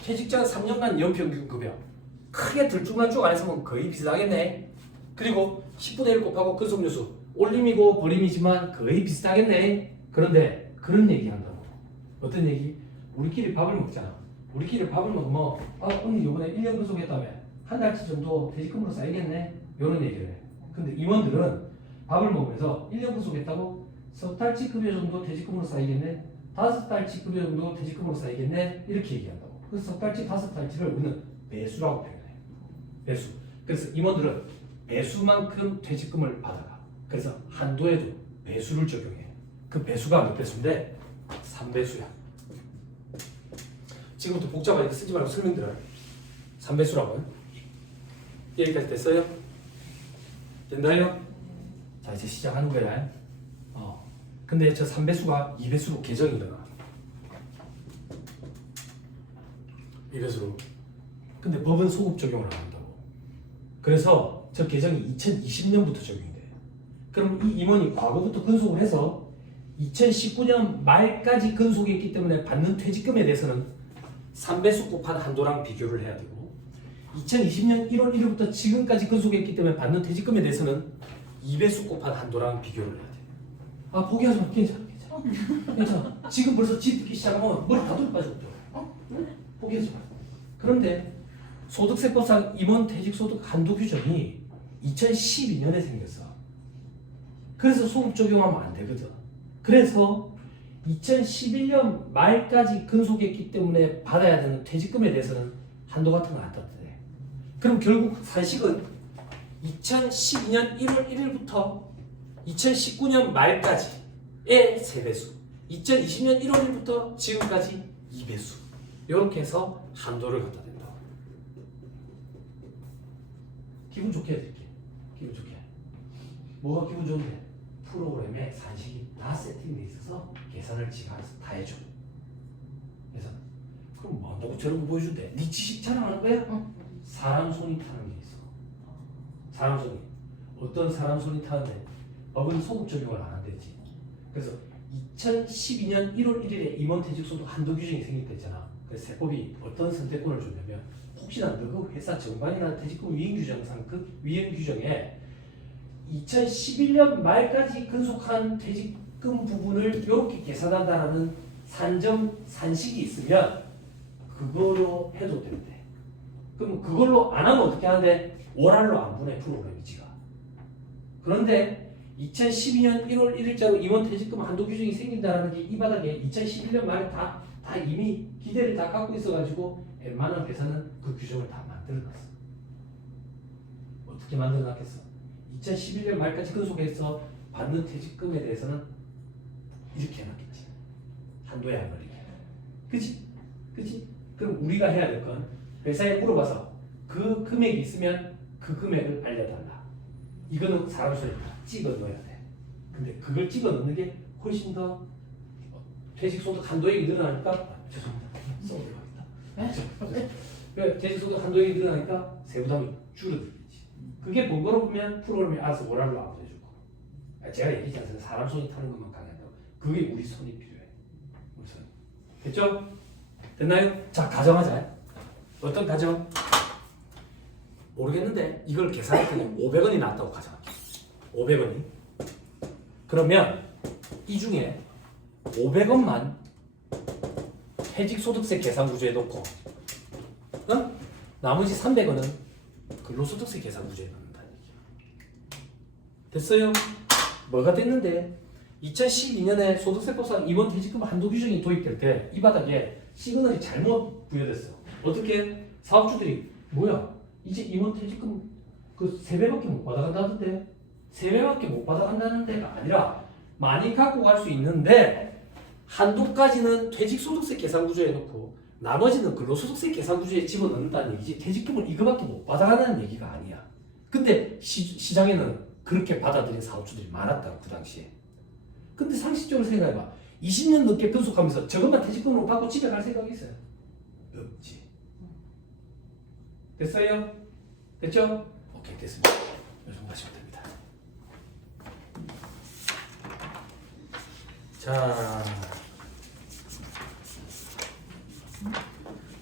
퇴직 전 3년간 연평균급여. 크게 들쭉날쭉 안 했으면 거의 비슷하겠네. 그리고 10분의 1 곱하고 근속연수 올림이고 버림이지만 거의 비슷하겠네. 그런데 그런 얘기 한다고. 어떤 얘기? 우리끼리 밥을 먹잖아. 우리끼리 밥을 먹으면 언니 이번에 1년 근속했다며 한 달치 정도 퇴직금으로 쌓이겠네. 이런 얘기를 해. 근데 임원들은 밥을 먹으면서 1년 근속했다고 석 달치 급여 정도 퇴직금으로 쌓이겠네. 5달치 급여 정도 퇴직금으로 쌓이겠네. 이렇게 얘기한다고. 그래서 석 달치, 5달치를 우리는 매수라고 표현해. 매수. 그래서 임원들은 매수만큼 퇴직금을 받아가. 그래서 한도에도 배수를 적용해. 그 배수가 몇 배수인데 3배수야. 지금부터 복잡하니까 쓰지 말고 설명드려요. 3배수라고요. 여기까지 됐어요? 된다요? 자, 이제 시작하는 거야. 근데 저 3배수가 2배수로 개정이 일어나. 2배수로. 근데 법은 소급 적용을 안 한다고. 그래서 저 개정이 2020년부터 적용이 돼. 그럼 이 임원이 과거부터 근속을 해서 2019년 말까지 근속했기 때문에 받는 퇴직금에 대해서는 3배수 곱한 한도랑 비교를 해야 되고 2020년 1월 1일부터 지금까지 근속했기 때문에 받는 퇴직금에 대해서는 2배수 곱한 한도랑 비교를 해야 돼. 포기하지 마. 괜찮아. 지금 벌써 지 듣기 시작하면 머리 다 돌아가죠. 포기하지 마. 그런데 소득세법상 임원 퇴직소득 한도 규정이 2012년에 생겼어. 그래서 소급 적용하면 안 되거든. 그래서 2011년 말까지 근속했기 때문에 받아야 되는 퇴직금에 대해서는 한도 같은 거 안 떴대. 그럼 결국 사실은 2012년 1월 1일부터 2019년 말까지의 3배수, 2020년 1월 1일부터 지금까지 2배수. 이렇게 해서 한도를 갖다 댄다. 기분 좋게 해드릴게. 기분 좋게. 뭐가 기분 좋은데? 프로그램에 산식이 다 세팅돼 있어서 계산을 지가 알아서 다 해줘. 그래서 그럼 뭐 한다고 저런 거 보여준대. 네 지식 자랑하는 거야? 사람 손이 타는 게 있어. 사람 손이. 어떤 사람 손이 타는데 법은 소급 적용을 안 한댔지. 그래서 2012년 1월 1일에 임원퇴직소득 한도 규정이 생겼댔잖아. 그래서 세법이 어떤 선택권을 줬냐면 혹시나 너 그 회사 정반이나 퇴직금 위임 규정상 그 위임 규정에 2011년 말까지 근속한 퇴직금 부분을 이렇게 계산한다라는 산식이 있으면 그걸로 해도 된대. 그럼 그걸로 안 하면 어떻게 하는데? 월할로 안 보내 프로그램이 지가. 그런데 2012년 1월 1일자로 임원 퇴직금 한도 규정이 생긴다는 게 이 바닥에 2011년 말에 다 다 이미 기대를 다 갖고 있어가지고 웬만한 회사는 그 규정을 다 만들어놨어. 어떻게 만들어놨겠어? 2011년 말까지 근속해서 받는 퇴직금에 대해서는 이렇게 해놨겠지. 한도에 안 걸리게. 그치? 그치? 그럼 우리가 해야 될 건 회사에 물어봐서 그 금액이 있으면 그 금액을 알려달라. 이거는 사람 손에 찍어 넣어야 돼. 근데 그걸 찍어 넣는 게 훨씬 더 퇴직소득 한도액이 늘어나니까 죄송합니다. 써도 퇴직소득 한도액이 늘어나니까 세부담이 줄어들지. 그게 번거롭으면 프로그램이 알아서 원활로 안 해주고. 제가 얘기하지 않습니다. 사람 손이 타는 것만 강한다고. 그게 우리 손이 필요해. 우리 손. 됐죠? 됐나요? 자, 가정하자. 어떤 가정? 모르겠는데 이걸 계산했더니 500원이 나왔다고 가정할게요. 500원이. 그러면 이 중에 500원만 퇴직소득세 계산 구조에 넣고 나머지 300원은 근로소득세 계산 구조에 넣는다는 얘기야. 됐어요? 뭐가 됐는데 2012년에 소득세법상 임원 퇴직금 한도 규정이 도입될 때 이 바닥에 시그널이 잘못 부여됐어. 어떻게? 사업주들이 뭐야? 이제 임원 퇴직금 그 3배밖에 못 받아간다는데 3배밖에 못 받아간다는 데가 아니라 많이 갖고 갈 수 있는데 한도까지는 퇴직소득세 계산 구조에 넣고 나머지는 근로소득세 계산 구조에 집어넣는다는 얘기지 퇴직금을 이거밖에 못 받아가는 얘기가 아니야. 근데 시장에는 그렇게 받아들인 사업주들이 많았다 그 당시에. 근데 상식적으로 생각해봐. 20년 넘게 근속하면서 저것만 퇴직금으로 받고 집에 갈 생각이 있어요? 없지. 됐어요? 됐죠? 오케이 됐습니다. 이 정도 하시면 됩니다.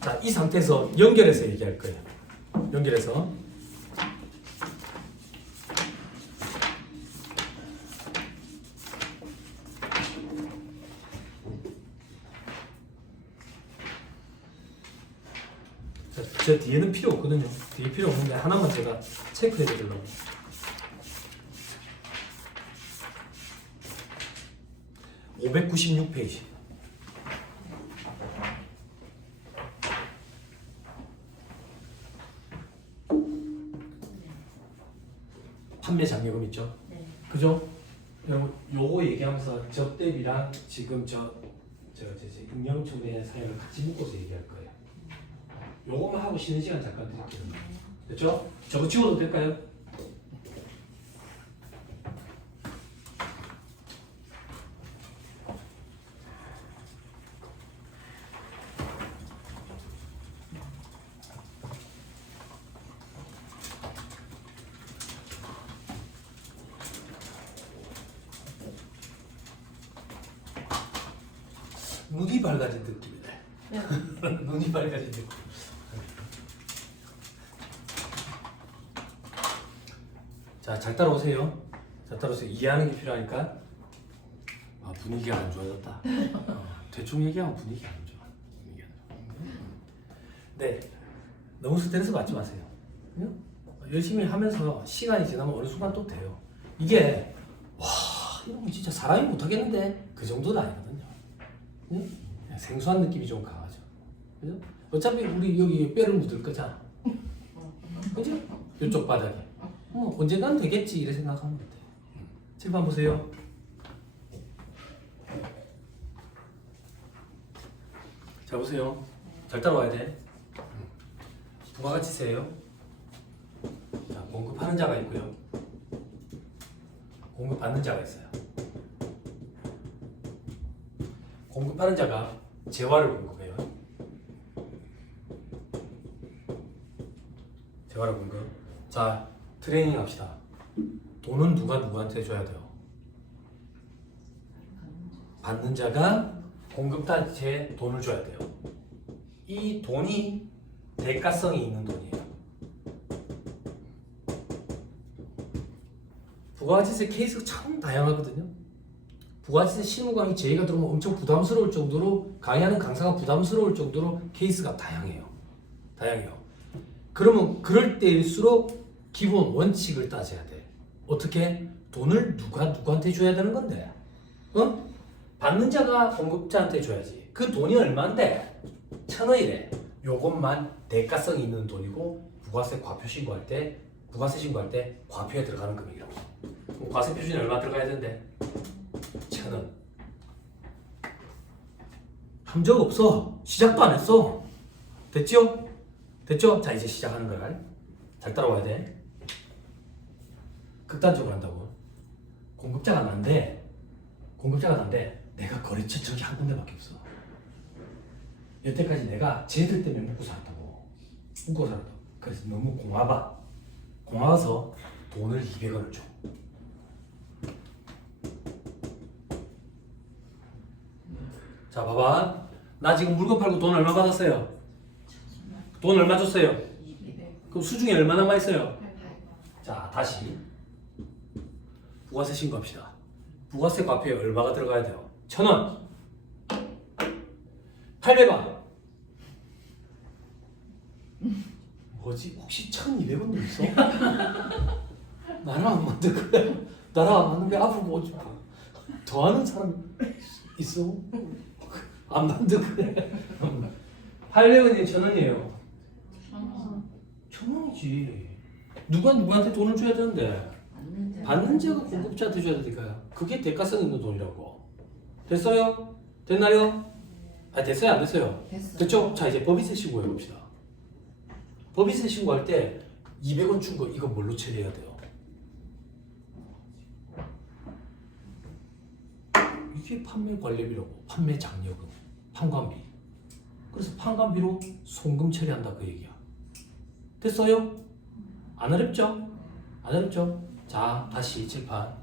자, 이 상태에서 연결해서 얘기할 거예요. 연결해서. 자, 저 뒤에는 필요 없거든요. 뒤에 필요 없는데 하나만 제가 체크해 드리려고. (596페이지) 판매 잔여금 있죠? 네. 그죠? 여러분 요거 얘기하면서 접대비랑 지금 임명청의 사연을 같이 묶어서 얘기할 거예요. 요거만 하고 쉬는 시간 잠깐 드릴게요. 됐죠? 저거 지워도 될까요? 눈이 밝아진 느낌이네. 눈이 밝아진 느낌. 자, 잘 따라오세요. 잘 따라오세요. 이해하는 게 필요하니까. 아, 분위기가 안 좋아졌다. 대충 얘기하면 분위기가 안 좋아. 분위기가 안 좋아. 네, 너무 스트레스 받지 마세요. 열심히 하면서 시간이 지나면 어느 순간 또 돼요. 이게 와, 이런 거 진짜 사람이 못하겠는데 그 정도는 아니거든요. 생소한 느낌이 좀 강하죠. 그죠? 어차피 우리 여기 뼈를 묻을 거잖아. 그죠? 이쪽 바닥에. 언젠간 되겠지 이래 생각하면 돼. 칠판 보세요. 자 보세요. 잘 따라와야 돼. 부가가치세요. 자, 공급하는 자가 있고요. 공급받는 자가 있어요. 공급하는 자가 재화를 공급해요. 재화를 공급. 자, 트레이닝 합시다. 돈은 누가 누구한테 줘야 돼요? 받는 자가 공급단체에 돈을 줘야 돼요. 이 돈이 대가성이 있는 돈이에요. 부가가치세 케이스가 참 다양하거든요. 부가가치세 실무 강의 제의가 들어오면 엄청 부담스러울 정도로 강의하는 강사가 부담스러울 정도로 케이스가 다양해요. 그러면 그럴 때일수록 기본 원칙을 따져야 돼. 어떻게? 돈을 누가 누구한테 줘야 되는 건데? 받는 자가 공급자한테 줘야지. 그 돈이 얼마인데? 1,000원이래. 요것만 대가성이 있는 돈이고 부가세 과표 신고할 때 과표에 들어가는 금액이라고. 그럼 과세 표준이 얼마 들어가야 된대? 1,000원. 함정 없어. 시작도 안 했어. 됐죠? 됐죠? 자 이제 시작하는 거야. 잘 따라와야 돼. 극단적으로 한다고. 공급자가 난데 내가 거래처 저기 한 군데밖에 없어. 여태까지 내가 쟤들 때문에 먹고 살았다고. 그래서 너무 고마워서 돈을 200원을 줘. 자 봐봐. 나 지금 물건 팔고 돈 얼마 받았어요? 돈 얼마 줬어요? 200. 그럼 수중에 얼마 남아있어요? 자 다시 부가세 신고합시다. 부가세 과표에 얼마가 들어가야 돼요? 1,000원 800원 뭐지? 혹시 1,200원도 있어? 나랑 안 맞는 거야? 나랑 안 맞는 게 앞으로 뭐지? 더 하는 사람 있어? 안 맞는 거야? 800원이 1,000원이에요 1,000원이지 누가 누구한테 돈을 줘야 되는데 받는 자가 공급자한테 줘야 되니까요. 그게 대가성 있는 돈이라고. 됐어요? 됐나요? 아 됐어요? 안 됐어요? 됐죠? 자 이제 법인세 신고해 봅시다. 법인세 신고할 때 200원 준 거 이거 뭘로 처리해야 돼요? 이게 판매 관리비라고. 판매 장려금, 판관비. 그래서 판관비로 송금 처리한다 그 얘기야. 됐어요? 안 어렵죠? 안 어렵죠? 자 다시 칠판.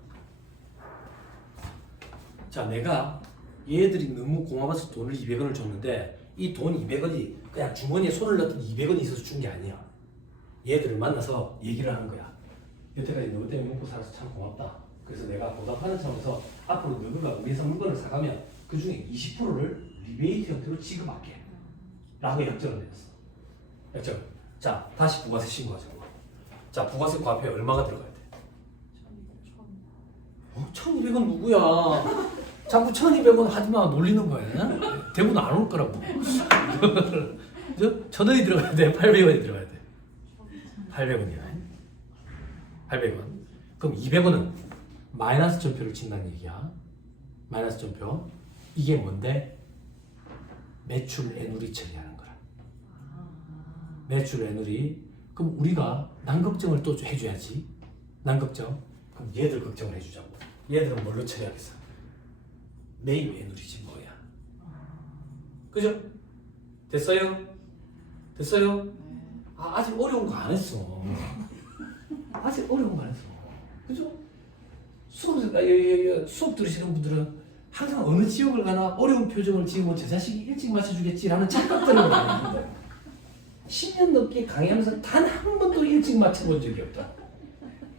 자 내가 얘들이 너무 고마워서 돈을 200원을 줬는데 이 돈 200원이 그냥 주머니에 손을 넣던 200원이 있어서 준 게 아니야. 얘들을 만나서 얘기를 하는 거야. 여태까지 너 때문에 먹고 살아서 참 고맙다. 그래서 내가 보답하는 차원에서 앞으로 너가 우리에서 물건을 사가면 그 중에 20%를 리베이트 형태로 지급할게 라고 약정을 내렸어. 약정. 자 다시 부가세 신고하자고. 자 부가세 과표에 얼마가 들어가야 돼? 1,200원 누구야? 자꾸 1,200원 하지마 놀리는 거야. 대부분 안 올 거라고. 1,000원이 들어가야 돼? 800원이 들어가야 돼? 800원이야. 800원. 그럼 200원은 마이너스 전표를 친다는 얘기야. 마이너스 전표. 이게 뭔데? 매출 애누리 처리하는 거야. 매출 애누리. 그럼 우리가 난걱정을 또 해줘야지. 난걱정. 그럼 얘들 걱정을 해주자고. 얘들은 뭘로 처리하겠어? 매입 애누리지 뭐야. 그죠? 됐어요? 됐어요? 아, 아직 어려운 거 안 했어. 아직 어려운 거 안 했어. 그죠? 수업 들으시는 분들은 항상 어느 지역을 가나 어려운 표정을 지으면 저 자식이 일찍 맞춰주겠지라는 착각들을 많이 합니다. 10년 넘게 강의하면서 단 한 번도 일찍 맞춰본 적이 없다.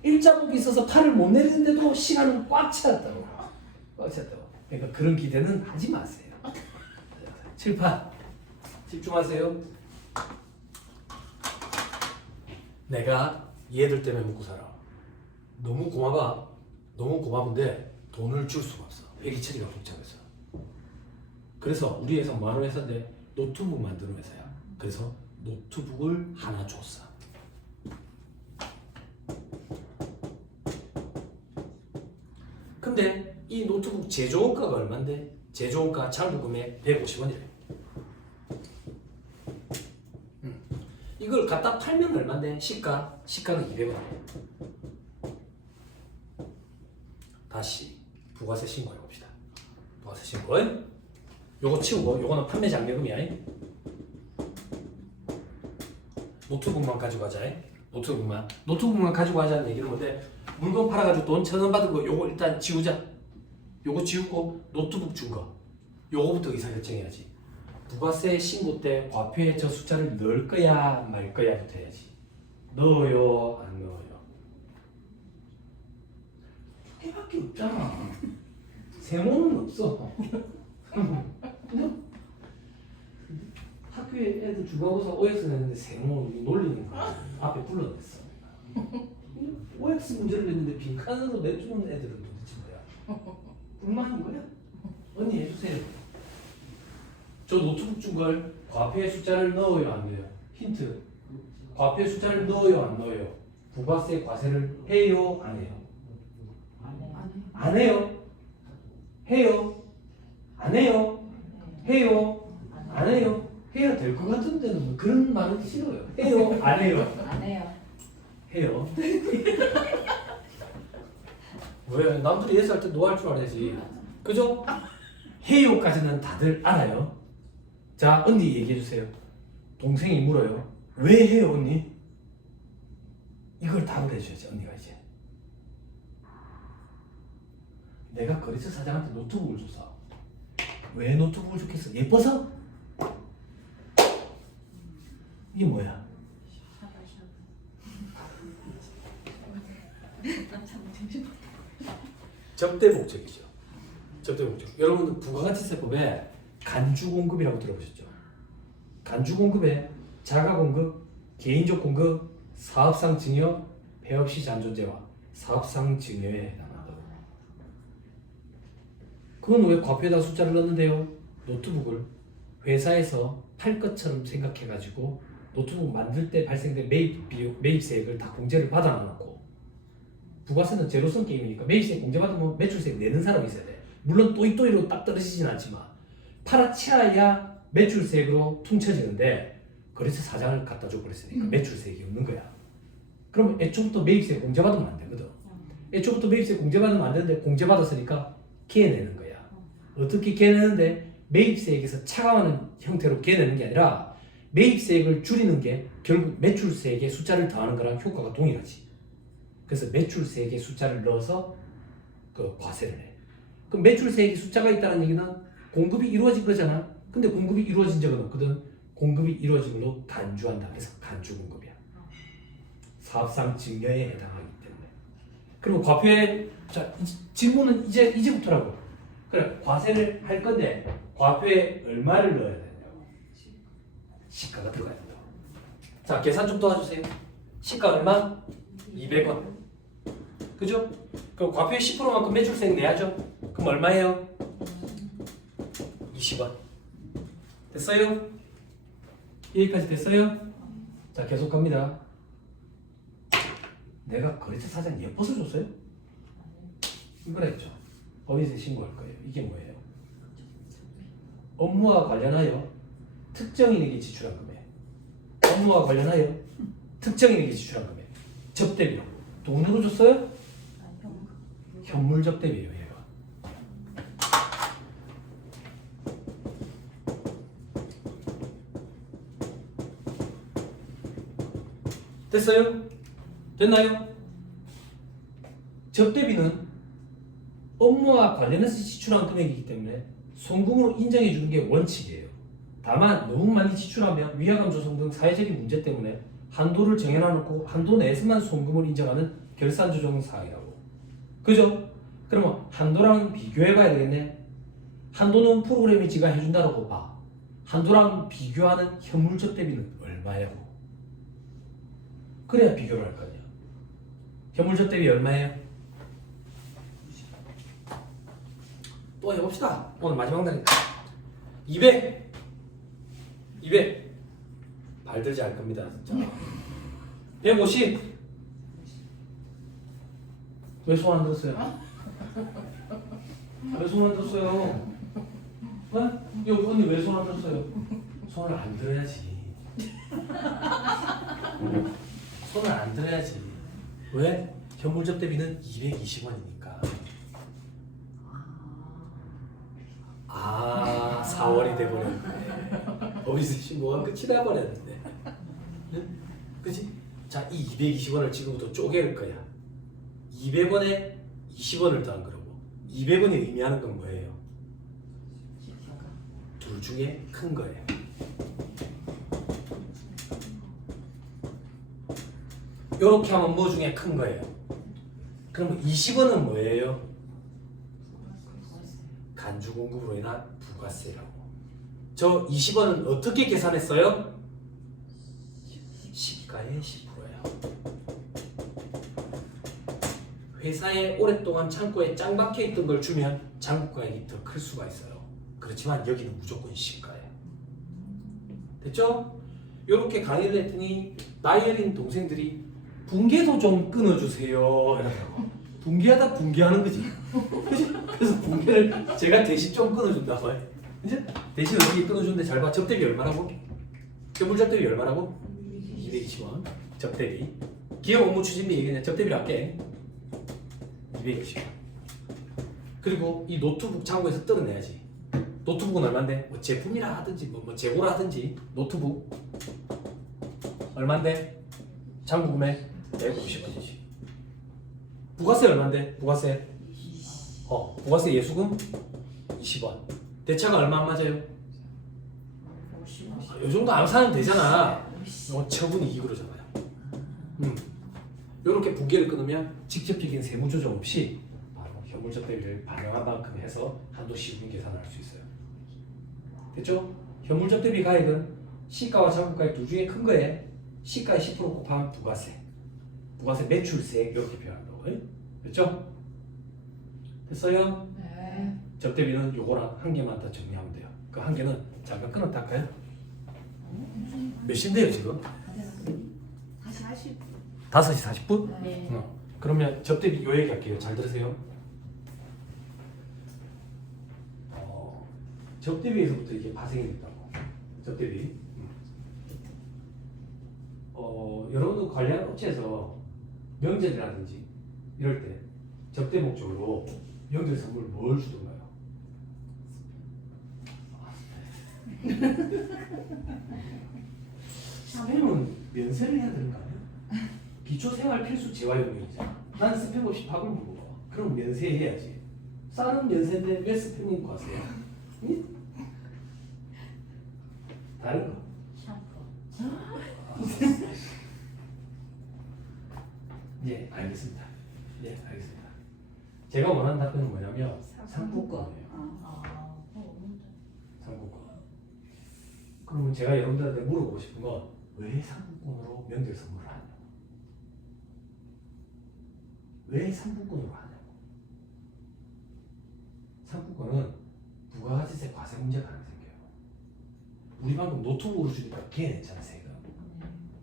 일자목이 있어서 팔을 못 내리는데도 시간은 꽉 찼다고. 꽉 찼다고. 그러니까 그런 기대는 하지 마세요. 칠판 집중하세요. 내가 얘들 때문에 먹고 살아. 너무 고마워. 너무 고마운데 돈을 줄 수가 없어. 회계 처리가 복잡해서. 그래서 우리 회사 뭐 하는 회사인데 노트북 만드는 회사야. 그래서 노트북을 하나 줬어. 근데 이 노트북 제조원가가 얼만데? 제조원가 장부금액 150원이래. 이걸 갖다 팔면 얼만데? 시가는 200원. 다시 부가세 신고해 봅시다. 부가세 신고. 요거 치우고 요거는 판매 장려금이야. 노트북만 가지고 가자. 노트북만 가지고 가자는 얘기는 뭔데? 물건 팔아가지고 돈 1,000원 받은 거 요거 일단 지우자. 요거 지우고 노트북 준 거 요거부터 의사결정해야지. 부가세 신고 때 과표에 저 숫자를 넣을 거야 말 거야부터 해야지. 넣어요 안 넣어요? 두 개밖에 없잖아. 세모는 없어. 학교에 애들 중간고사 OX 냈는데 세모 놀리는 거야. 앞에 불러냈어. OX 문제를 냈는데 빈칸으로 내주는 애들은 도대체 뭐야? 불만인 거야? 언니 해주세요. 저 노트북 준 걸 과표의 숫자를 넣어요 안 넣어요? 힌트. 과표의 숫자를 넣어요 안 넣어요? 부가세 과세를 해요 안 해요? 안 해요. 해요. 안 해요. 해요. 안 해요. 해야 될 것 같은데는 뭐 그런 말은 싫어요. 해요. 안 해요. 안 해요. 해요. 왜? 남들이 예스할 때 노 할 줄 알아야지. 그죠? 해요까지는 다들 알아요. 자, 언니 얘기해 주세요. 동생이 물어요. 왜 해요, 언니? 이걸 답을 해줘야지, 언니가 이제. 내가 거래처 사장한테 노트북을 줬어. 왜 노트북을 줬겠어? 예뻐서? 이게 뭐야? 접대 목적이죠. 접대 목적. 여러분 부가가치세법에 간주공급이라고 들어보셨죠? 간주공급에 자가공급, 개인적 공급, 사업상 증여, 폐업시 잔존재와 사업상 증여에 해당한다. 그건 왜 과표에다 숫자를 넣는데요? 노트북을 회사에서 팔 것처럼 생각해가지고 노트북 만들 때 발생된 매입세액을 다 공제를 받아놓고 부가세는 제로섬 게임이니까 매입세액 공제받으면 매출세액 내는 사람이 있어야 돼. 물론 또이또이로 딱 떨어지진 않지만 팔아치아야 매출세액으로 퉁쳐지는데 거래처 사장을 갖다 줘 버렸으니까 매출세액이 없는 거야. 그러면 애초부터 매입세액 공제받으면 안 되거든. 애초부터 매입세액 공제받으면 안 되는데 공제받았으니까 개내는 거야. 어떻게 개내는데 매입세액에서 차감하는 형태로 개내는 게 아니라 매입세액을 줄이는 게 결국 매출세액의 숫자를 더하는 거랑 효과가 동일하지. 그래서 매출세액의 숫자를 넣어서 그 과세를 해. 그럼 매출세액의 숫자가 있다는 얘기는 공급이 이루어진 거잖아. 근데 공급이 이루어진 적은 없거든. 공급이 이루어진 걸로 간주한다. 그래서 간주공급이야. 사업상 증여에 해당하기 때문에. 그리고 과표에 자 질문은 이제부터라고. 그래 과세를 할 건데 과표에 얼마를 넣어야 되냐고. 시가가 들어가야 된다. 자 계산 좀 도와주세요. 시가 얼마? 200원. 그죠? 그럼 과표의 10%만큼 매출세액 내야죠. 그럼 얼마예요? 20원. 됐어요? 여기까지 됐어요? 자 계속 갑니다. 내가 거래처 사장 예뻐서 줬어요? 그랬죠. 법인세 신고할 거예요. 이게 뭐예요? 업무와 관련하여 특정인에게 지출한 금액. 업무와 관련하여 특정인에게 지출한 금액. 접대비로. 돈으로 줬어요? 현물 접대비예요. 얘가. 됐어요? 됐나요? 접대비는 업무와 관련해서 지출한 금액이기 때문에 송금으로 인정해 주는 게 원칙이에요. 다만 너무 많이 지출하면 위화감 조성 등 사회적인 문제 때문에 한도를 정해놔놓고 한도 내에서만 송금을 인정하는 결산 조정 사항이라고. 그죠? 그러면 한도랑 비교해 봐야 되겠네. 한도는 프로그램이 지가 해준다고 봐. 한도랑 비교하는 현물 접대비는 얼마냐고. 그래야 비교를 할 거 아니야. 현물 접대비 얼마예요? 또 해봅시다. 오늘 마지막 날이니까 200 발 들지 않을 겁니다 진짜. 150 왜 손 안 들었어요? 왜 손 안 들었어요? 어? 여기 언니 왜 손 안 들었어요? 손을 안 들어야지. 손을 안 들어야지. 왜? 현물 접대비는 220원이니까. 4월이 돼버렸네. 어디서 신고가 끝이 나버렸는데. 그치? 자, 이 220원을 지금부터 쪼갤 거야. 200원에 20원을 더한 거라고. 200원이 의미하는 건 뭐예요? 둘 중에 큰 거예요. 요렇게 하면 뭐 중에 큰 거예요? 그러면 20원은 뭐예요? 간주 공급으로 인한 부가세라고. 저 20원은 어떻게 계산했어요? 시가의 10%예요. 회사에 오랫동안 창고에 짱 박혀 있던 걸 주면 장부가액이 더 클 수가 있어요. 그렇지만 여기는 무조건 시가예요. 됐죠? 요렇게 강의를 했더니 나이 어린 동생들이 붕괴도 좀 끊어주세요 이러더라고. 붕괴하다 붕괴하는 거지. 그치? 그래서 붕괴를 제가 대신 좀 끊어준다고 해. 이제 대신 어떻게 끊어주는데 잘 봐. 접대비 얼마라고? 현물 접대비 얼마라고? 220원. 접대비. 기업 업무 추진비 얘기냐? 접대비를 할게. 220원. 그리고 이 노트북 창고에서 뜯어내야지. 노트북은 얼마인데? 뭐 제품이라 하든지 뭐 재고라 하든지 노트북 얼마인데? 창고 구매 190원이지. 부가세 얼마인데? 부가세 부가세 예수금 20원. 대차가 얼마 안 맞아요? 요 정도 안 사면 되잖아. 처분이 이익으로잖아요. 요렇게 붕괴를 끊으면 직접적인 세무 조정 없이 바로 현물접대비를 반영한 만큼 해서 한도 시분 계산을 할 수 있어요. 됐죠? 현물접대비 가액은 시가와 장부가액 두 중에 큰 거에 시가의 10% 곱하면 부가세, 부가세 매출세액 이렇게 표현한다고. 됐죠? 됐어요? 네. 접대비는 요거랑 한 개만 더 정리하면 돼요. 그 한 개는 잠깐 끊었다 할까요? 몇 시인데요 지금? 다시 하실 5시 40분? 네. 그러면 접대비 요 얘기할게요. 잘 들으세요. 접대비에서부터 이게 발생이 됐다고. 접대비. 여러분도 관리하는 업체에서 명절이라든지 이럴 때 접대 목적으로 명절 선물 뭘 주던가요? 스팸은 면세를 해야 되는 거 아니야? 기초생활 필수 재활용이잖아. 난 스팸 없이 밥을 못 먹어. 그럼 면세해야지. 쌀은 면세인데 왜 스팸 먹고 하세요? 응? 다른 거. 샴푸. 예, 알겠습니다. 예, 알겠습니다. 제가 원하는 답변은 뭐냐면 상품권이에요. 상품권. 그러면 제가 여러분들한테 물어보고 싶은 건 왜 상품권으로 명절 선물을 하냐고. 왜 상품권으로 하냐고. 상품권은 부가가치세 과세 문제가 하나 생겨요. 우리 방금 노트북으로 주니까 걔 냈잖아, 세금.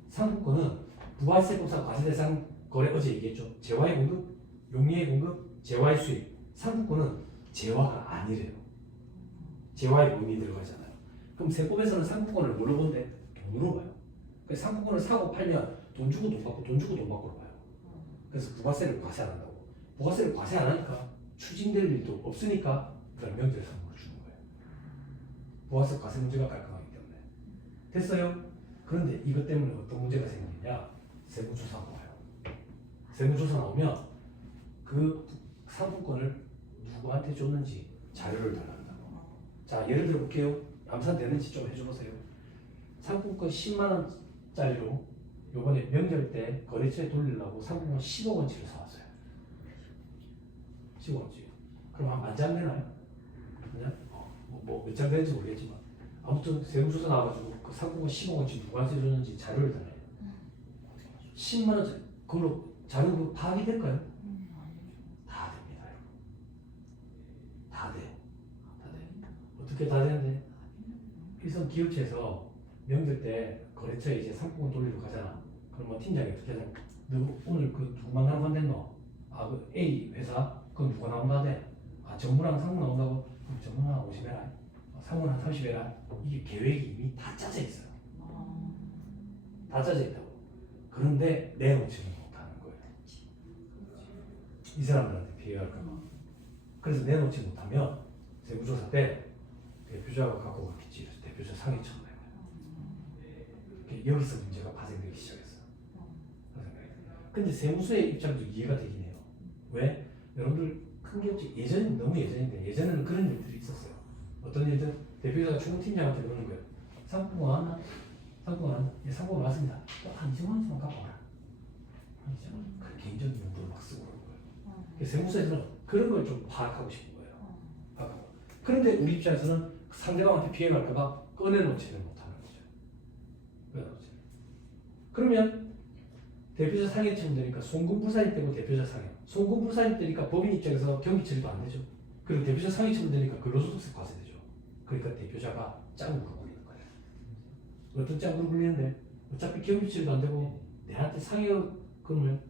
상품권은 부가세 공사 과세 대상 거래 어제 얘기했죠. 재화의 공급, 용리의 공급, 재화의 수입. 상품권은 재화가 아니래요. 재화의 의미 들어가잖아요. 그럼 세법에서는 상품권을 뭘로 본대? 돈으로 봐요. 그래서 상품권을 사고 팔면 돈 주고 돈 받고 돈 주고 돈 받고로 봐요. 그래서 부가세를 과세 안 한다고. 부가세를 과세 안 하니까 추징될 일도 없으니까 그걸 명절 선물을 주는 거예요. 부가세 과세 문제가 깔끔하기 때문에. 됐어요? 그런데 이것 때문에 어떤 문제가 생기냐? 세무조사가 와요. 세무조사 나오면 그 상품권을 누구한테 줬는지 자료를 달란다고. 자, 예를 들어 볼게요. 암산되는지 좀 해줘보세요. 상품권 10만원짜리로 요번에 명절 때 거래처에 돌리려고 상품권 10억원치를 사왔어요. 10억원치. 그럼 한 만장 되나요? 그냥? 몇 장 되는지 모르겠지만 아무튼 세무조사 나와가지고 그 상품권 10억원치 누구한테 줬는지 자료를 달라요. 10만원짜리. 그걸로 자료 파악이 될까요? 다 됩니다. 다 돼. 어떻게 다 되는데? 일선 기업체에서 명절 때 거래처에 이제 상품권 돌리러 가잖아. 그럼 뭐 팀장이 어떻게 하냐? 너 오늘 그 누구만 나온다댔노? 그 A 회사 그건 누가 나온다대? 정부랑 상무 나온다고? 그럼 정부 한 50회라, 상무 한 30회라. 이게 계획이 이미 다 짜져 있어요. 다 짜져 있다고. 그런데 내놓지는 못하는 거예요. 이 사람들한테 피해갈까 봐. 그래서 내놓지 못하면 세무조사 때 대표자가 갖고 올 빚이 대표자 상해처럼 되는 거예요. 여기서 문제가 발생되기 시작했어요. 근데 세무서의 입장도 이해가 되긴 해요. 왜? 여러분들 큰 기업체 예전엔 너무 예전인데 예전에는 그런 일들이 있었어요. 어떤 일들? 대표자가 총무팀장한테 그러는 거예요. 상품권 왔나? 상품권 왔나? 예, 상품권 왔습니다. 한 20만 원씩만 갖고 와라. 그 개인적인 용도로 막 쓰고 그러는 거예요. 세무서에서는 그런 걸 좀 파악하고 싶은 거예요. 파악하고. 그런데 우리 입장에서는 상대방한테 피해갈까봐 꺼내놓지를 못하는 거죠. 꺼내놓지. 그러면 대표자 상해 처분 되니까 송금불사입 되고 대표자 상해. 송금불사입 되니까 법인 입장에서 경비 처리도 안 되죠. 그리고 대표자 상해 처분 되니까 근로소득세 과세되죠. 그러니까 대표자가 짱을 갖고 있는 거예요. 어떤 짝으로 불리는데 어차피 기업유치도 안 되고 내한테 상여금을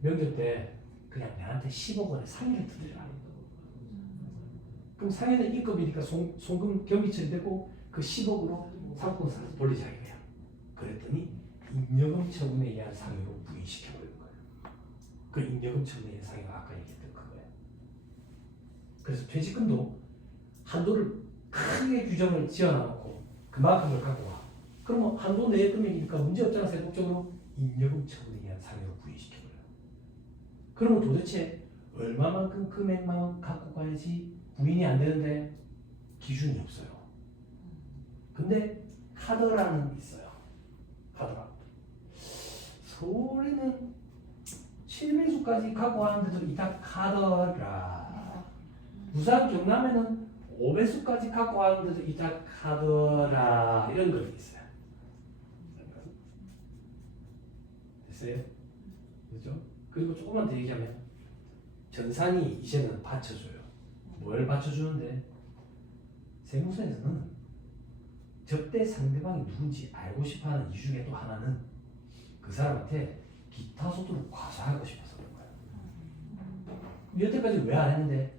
명절 때 그냥 내한테 10억 원의 상여를 드리라. 그럼 상여는 인건비니까 송금 경비처리 되고 그 10억으로 상품 사서 돌리자 이거야. 그랬더니 임여금 처분에 의한 상여로 부인시켜버리는 거예요. 그 임여금 처분에 의한 상여가 아까 얘기했던 그거예요. 그래서 퇴직금도 한도를 크게 규정을 지어놔놓고 그만큼을 갖고 와. 그러면 한도 내의 금액이니까 문제없잖아. 세법적으로 임여금 처분에 의한 상여로 부인시켜버려요. 그러면 도대체 얼마만큼 금액만 갖고 가야지 부인이 안 되는데 기준이 없어요. 근데 카더라는 게 있어요. 카더라. 서울에는 7배수까지 갖고 왔는데도 이따 카더라. 부산 경남에는 5배수까지 갖고 왔는데도 이따 카더라. 이런 거 있어요. 됐어요? 그죠? 그리고 조금만 더 얘기하면 전산이 이제는 받쳐줘요. 뭘 받쳐주는데 세무서에서는 접대 상대방이 누군지 알고 싶어하는 이유 중에 또 하나는 그 사람한테 기타 소득을 과세하고 싶어서 그런 거예요. 여태까지 왜 안 했는데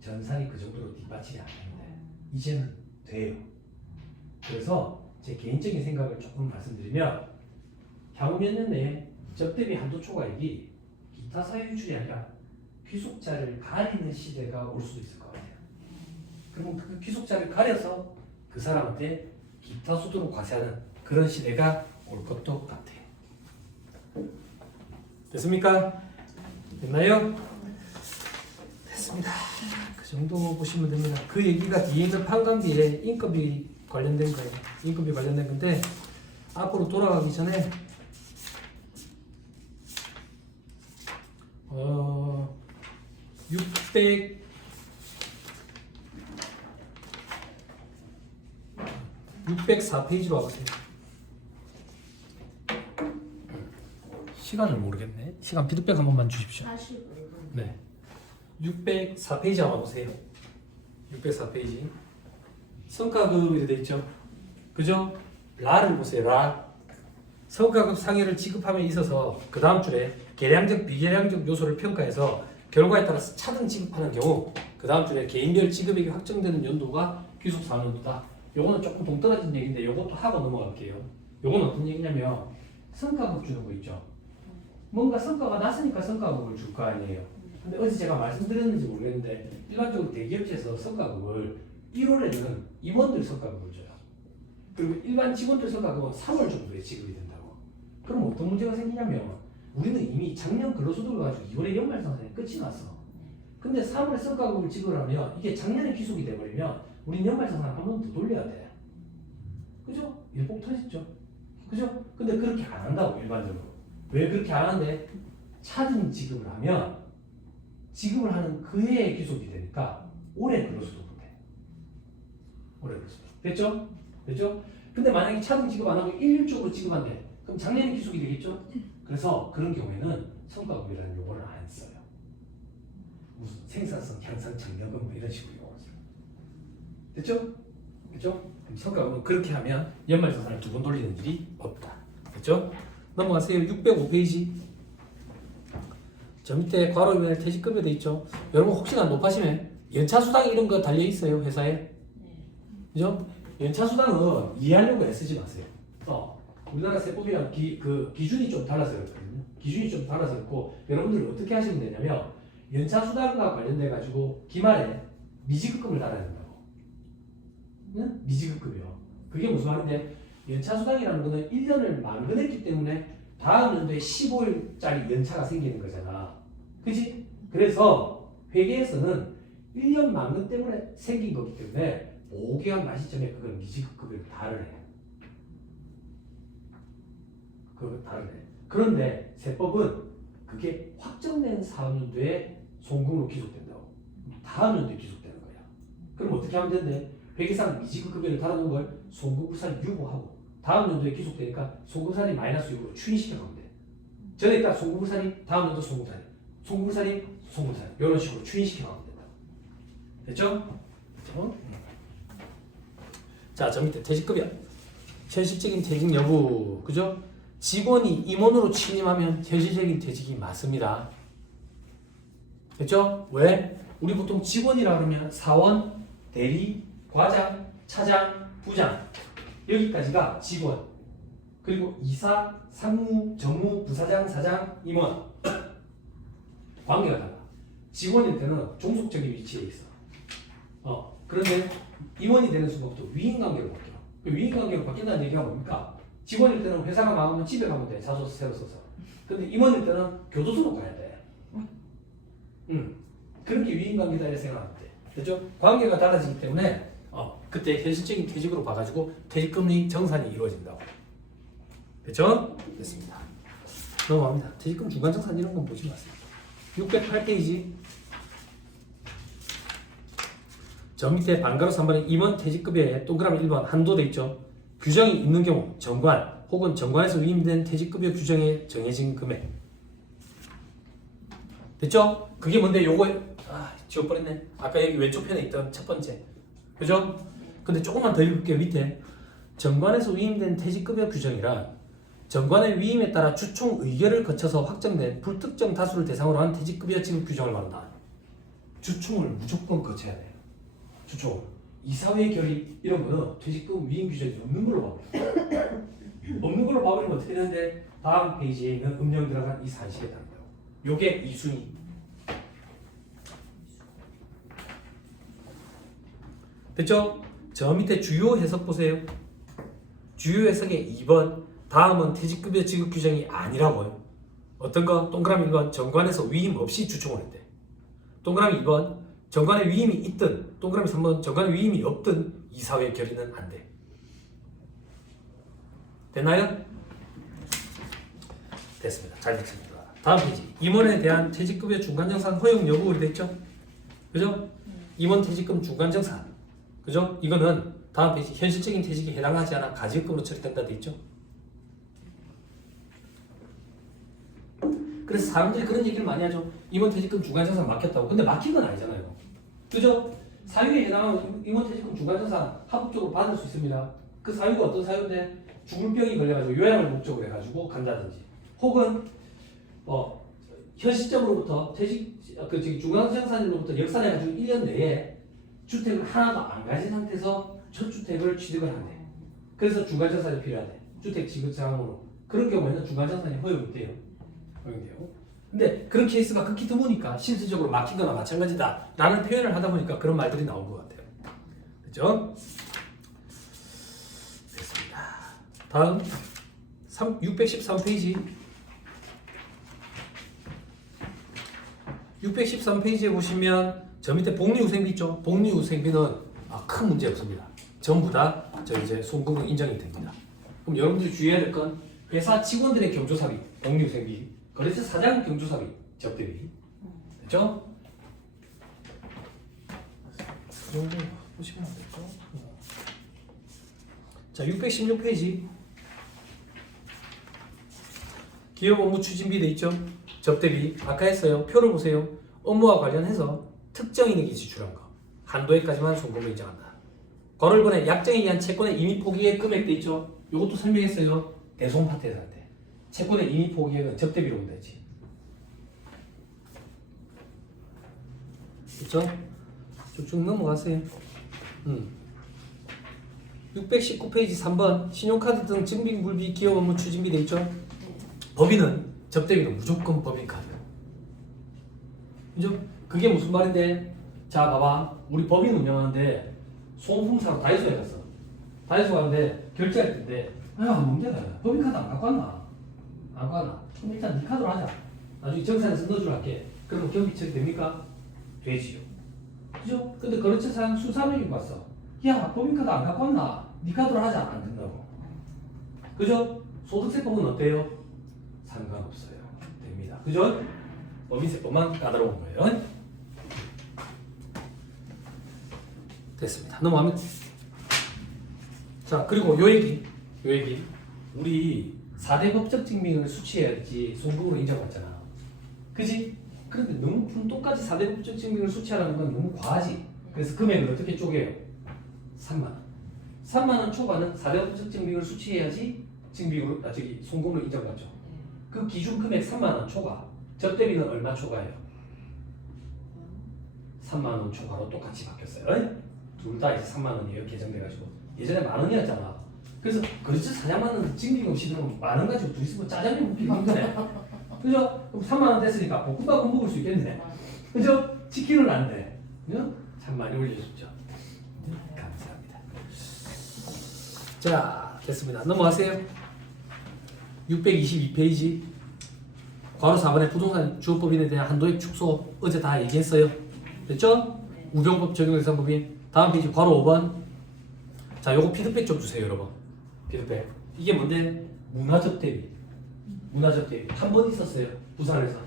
전산이 그 정도로 뒷받침이 안 했는데 이제는 돼요. 그래서 제 개인적인 생각을 조금 말씀드리면 향후 몇 년 내에 접대비 한도 초과액이 기타 사유 유출이 아니라 귀속자를 가리는 시대가 올 수도 있을 것 같아요. 그러면 그 귀속자를 가려서 그 사람한테 기타 소득을 과세하는 그런 시대가 올 것도 같아요. 됐습니까? 됐나요? 됐습니다. 그 정도 보시면 됩니다. 그 얘기가 뒤에 있는 판관비에 인건비 관련된 거예요. 인건비 관련된 건데 앞으로 돌아가기 전에 604페이지로 와보세요. 시간을 모르겠네. 시간 피드백 한 번만 주십시오. 45분. 네. 604페이지 한번 보세요. 604페이지. 성과급이 되어 있죠. 그죠? 라를 보세요. 라. 성과급 상여를 지급함에 있어서 그 다음 줄에 계량적 비계량적 요소를 평가해서 결과에 따라서 차등 지급하는 경우 그 다음 줄에 개인별 지급액이 확정되는 연도가 귀속 4년도다. 요거는 조금 동떨어진 얘기인데 요것도 하고 넘어갈게요. 요건 어떤 얘기냐면 성과급 주는 거 있죠. 뭔가 성과가 났으니까 성과급을 줄 거 아니에요. 근데 어제 제가 말씀드렸는지 모르겠는데 일반적으로 대기업체에서 성과급을 1월에는 임원들 성과급을 줘요. 그리고 일반 직원들 성과급은 3월 정도에 지급이 된다고. 그럼 어떤 문제가 생기냐면 우리는 이미 작년 근로소득을 가지고 2월에 연말정산이 끝이 났어. 근데 3월에 성과급을 지급하면 이게 작년에 귀속이 돼버리면 우리는 연말정산 한 번 더 돌려야 돼. 그죠? 일복 터졌죠. 그죠? 근데 그렇게 안 한다고 일반적으로. 왜 그렇게 안 하는데? 차등 지급을 하면 지급을 하는 그 해에 귀속이 되니까 올해 근로소득도 돼. 올해 근로소득. 됐죠? 됐죠? 근데 만약에 차등 지급 안 하고 일률적으로 지급한대. 그럼 작년에 귀속이 되겠죠? 그래서 그런 경우에는 성과급이라는 용어를 안 써요. 무슨 생산성 향상 장려금 뭐 이런 식으로 용어를 써요. 됐죠? 됐죠? 그럼 성과급은 그렇게 하면 연말정산을 2번 돌리는 일이 없다. 됐죠? 넘어가세요. 605페이지. 저 밑에 괄호 위에 퇴직급여 돼 있죠. 여러분 혹시나 높아시면 연차수당 이런 거 달려 있어요 회사에. 네. 그죠? 연차수당은 이해하려고 애쓰지 마세요. 우리나라 세법이랑 기준이 좀 달라서 그렇거든요. 기준이 좀 달라서 그렇고 여러분들이 어떻게 하시면 되냐면 연차수당과 관련돼 가지고 기말에 미지급금을 달아야 된다고. 응? 미지급금이요. 그게 무슨 말인데 연차수당이라는 거는 1년을 만근했기 때문에 다음 연도에 15일짜리 연차가 생기는 거잖아. 그치? 그래서 회계에서는 1년 만근 때문에 생긴 거기 때문에 5개월 만 시점에 그걸 미지급금을 다를 해. 그걸 다르네. 그런데 세법은 그게 확정된 사업연도에 송금으로 기속된다고. 다음 연도에 기속되는 거야. 그럼 어떻게 하면 되는데 회계상 미지급금을 달아놓은 걸 송금부산 유보하고 다음 연도에 기속되니까 송금부산이 마이너스 6으로 추인시켜가면 돼. 전에 딱 송금부산이 다음 연도 송금부산이 이런 식으로 추인시켜가면 된다. 됐죠? 됐죠? 자, 저 밑에 퇴직급여. 현실적인 퇴직 여부, 그죠? 직원이 임원으로 취임하면 현실적인 퇴직이 맞습니다. 됐죠? 왜? 우리 보통 직원이라 그러면 사원, 대리, 과장, 차장, 부장 여기까지가 직원. 그리고 이사, 상무, 정무, 부사장, 사장, 임원 관계가 달라. 직원일 때는 종속적인 위치에 있어. 그런데 임원이 되는 순간부터 위임관계로 바뀌어. 위임관계로 바뀐다는 얘기가 뭡니까? 직원일 때는 회사가 망하면 집에 가면 돼. 자소서 새로 써서. 근데 임원일 때는 교도소로 가야 돼. 그렇게 위임관계다 이렇게 생각하면 돼. 됐죠? 관계가 달라지기 때문에 그때 현실적인 퇴직으로 봐가지고 퇴직금리 정산이 이루어진다고. 됐죠? 됐습니다. 넘어갑니다. 퇴직금 중간정산 이런 건 보지 마세요. 608페이지. 저 밑에 반가로 3번에 임원 퇴직급여에 동그라미 1번 한도 돼 있죠. 규정이 있는 경우 정관 혹은 정관에서 위임된 퇴직급여 규정에 정해진 금액. 됐죠? 그게 뭔데 요거 지워버렸네. 아까 여기 왼쪽 편에 있던 첫 번째. 그죠? 근데 조금만 더 읽을게요. 밑에 정관에서 위임된 퇴직급여 규정이란 정관의 위임에 따라 주총 의결을 거쳐서 확정된 불특정 다수를 대상으로 한 퇴직급여 지급 규정을 말한다. 주총을 무조건 거쳐야 돼요. 주총. 이사회 결의 이런 거는 퇴직금 위임 규정이 없는 걸로 봐버려요. 없는 걸로 봐버리면 어떻게 되는데 다음 페이지에 있는 음령 들어간 이 사실에 따른 거예요. 요게 2순위. 됐죠? 저 밑에 주요 해석 보세요. 주요 해석의 2번 다음은 퇴직급여 지급 규정이 아니라고요. 어떤 거? 동그라미 1번 정관에서 위임 없이 주총을 했대. 동그라미 2번 정관에 위임이 있든 동그라미 3번 정관에 위임이 없든 이사회 결의는 안 돼. 됐나요? 됐습니다. 잘 됐습니다. 다음 페이지. 임원에 대한 퇴직급여 중간정산 허용 여부 됐죠? 그죠? 임원 퇴직금 중간정산. 그죠? 이거는 다음 페이지 현실적인 퇴직에 해당하지 않아 가지급으로 처리된다 돼 있죠? 그래서 사람들이 그런 얘기를 많이 하죠. 임원 퇴직금 중간정산 막혔다고. 근데 막힌 건 아니잖아요. 그죠? 사유에 해당하는 임원 퇴직금 중간정산 합법적으로 받을 수 있습니다. 그 사유가 어떤 사유인데 죽을 병이 걸려가지고 요양을 목적으로 해가지고 간다든지 혹은 현실적으로부터 중간정산으로부터 역산해가지고 1년 내에 주택을 하나도 안 가진 상태에서 첫 주택을 취득을 한대. 그래서 중간정산이 필요하대. 주택 지급 상황으로. 그런 경우에는 중간정산이 허용이 돼요. 근데 그런 케이스가 극히 드무니까 실질적으로 막힌 거나 마찬가지다 라는 표현을 하다 보니까 그런 말들이 나온 것 같아요. 그렇죠? 됐습니다. 다음 613페이지 613페이지에 보시면 저 밑에 복리후생비 있죠? 복리후생비는 큰 문제 없습니다. 전부 다 이제 손금은 인정이 됩니다. 그럼 여러분들이 주의해야 될 건 회사 직원들의 경조사비, 복리후생비, 거래처 사장 경조사비, 접대비, 됐죠? 그 정도 보시면 안 될까? 자, 616페이지 기업 업무 추진비 돼 있죠? 접대비 아까 했어요. 표를 보세요. 업무와 관련해서 특정인에게 지출한 거 한도에까지만 송금을 인정한다. 거래권의 약정에 의한 채권의 임의 포기액 금액 돼 있죠? 이것도 설명했어요. 대손 파트에서한테 채권의 임의 포기액은 접대비로 본다지. 그렇죠? 쭉 넘어가세요. 619페이지 3번 신용카드 등 증빙불비 기업 업무 추진비 돼 있죠? 법인은 접대비는 무조건 법인카드. 그죠? 그게 무슨 말인데? 자 봐봐. 우리 법인 운영하는데 소모품 사러 다이소에 갔어. 다이소 가는데 결제할 텐데 야 뭔데? 법인카드 안 갖고 왔나? 안 갖고 왔나? 그럼 일단 네 카드로 하자. 나중에 정산해서 넣어주러 할게. 그러면 경비 처리 됩니까? 되지요. 그죠? 근데 거래처 사장 수사명이 왔어. 야 법인카드 안 갖고 왔나? 네 카드로 하자. 안 된다고. 그죠? 소득세법은 어때요? 상관없어요. 됩니다. 그죠? 법인세법만 까다로운 거예요. 됐습니다. 넘어가면 자 그리고 요 얘기 우리 4대 법적 증명을 수취해야지 송금으로 인정받잖아. 그지? 그런데 너무 똑같이 4대 법적 증명을 수취하라는 건 너무 과하지. 그래서 금액을 어떻게 쪼개요? 3만원 3만 원 초과는 4대 법적 증빙을 수취해야지 증빙으로 송금으로 인정받죠. 그 기준 금액 3만 원 초과. 접대비는 얼마 초과예요? 3만 원 초과로 똑같이 바뀌었어요. 둘 다 이제 3만 원이에요. 개정돼가지고 예전에 만 원이었잖아. 그래서 거래처 사장만은 증빙 없이 들으면 만 원 가지고 둘이서 뭐 짜장면 먹기도 힘드네. 그죠? 그럼 3만 원 됐으니까 볶음밥 먹을 수 있겠네. 그죠? 치킨은 안 돼. 그죠? 참 많이 올려주십시오. 감사합니다. 자, 됐습니다. 넘어가세요. 622페이지. 괄호 4번의 부동산 주거법인에 대한 한도액 축소 어제 다 얘기했어요. 됐죠? 우병법 적용 대상 법인. 다음 페이지 괄호 5번. 자, 요거 피드백 좀 주세요, 여러분. 피드백. 이게 뭔데? 문화적 대비. 문화적 대비. 한 번 있었어요. 부산에서.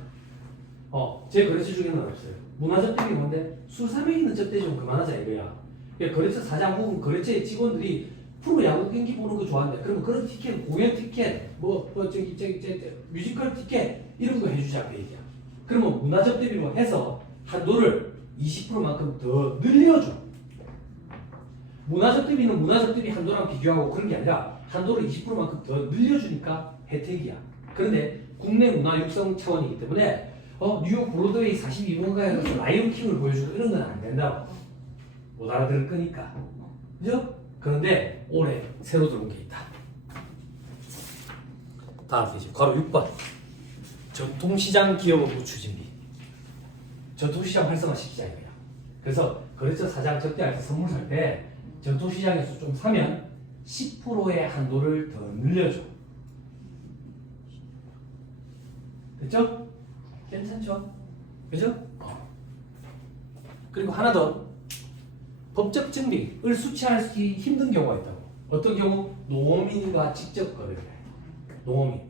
제 거래처 중에는 없어요. 문화적 대비 뭔데? 술 300있는 접대 좀 그만하자 이거야. 그러니까 거래처 사장 혹은 거래처의 직원들이 프로야구 경기 보는 거 좋아한대. 그러면 그런 티켓, 공연 티켓, 뮤지컬 티켓 이런 거 해주자 그 얘기야. 그러면 문화적 대비로 해서 한도를 20%만큼 더 늘려줘. 문화적 대비는 문화적 대비 한도랑 비교하고 그런 게 아니라 한도를 20%만큼 더 늘려주니까 혜택이야. 그런데 국내 문화 육성 차원이기 때문에 뉴욕 브로드웨이 42번가에 가서 라이온킹을 보여주고 이런 건 안 된다고. 못 알아들을 거니까. 그죠? 그런데 올해 새로 들어온 게 있다. 다음 페이지 괄호 6번. 전통시장 기업업무 추진비. 전통시장 활성화시키자 이거야. 그래서 거래처 사장 접대할 때 선물 살 때 전통시장에서 좀 사면 10%의 한도를 더 늘려줘. 됐죠? 괜찮죠? 그죠? 그리고 하나 더. 법적 증빙을 수취하기 힘든 경우가 있다고. 어떤 경우? 농민과 직접 거래를 해. 농민.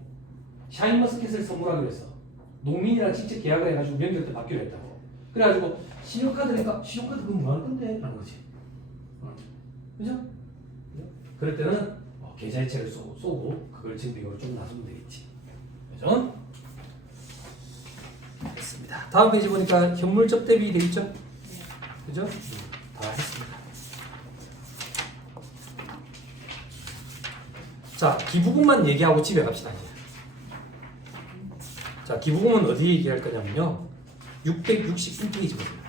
샤인머스켓을 선물하기로 해서 농민이랑 직접 계약을 해가지고 명절 때 받기로 했다고. 그래가지고 신용카드니까 신용카드 그거 뭐 하는 건데? 라는 거지. 그죠? 그럴 때는 계좌이체를 쏘고 그걸 증빙으로 좀 놔주면 되겠지. 그죠? 됐습니다. 다음 페이지 보니까 현물 접대비 돼 있죠? 그죠? 다 했습니다. 자, 기부금만 얘기하고 집에 갑시다. 이제. 자, 기부금은 어디 얘기할 거냐면요. 661페이지 보세요.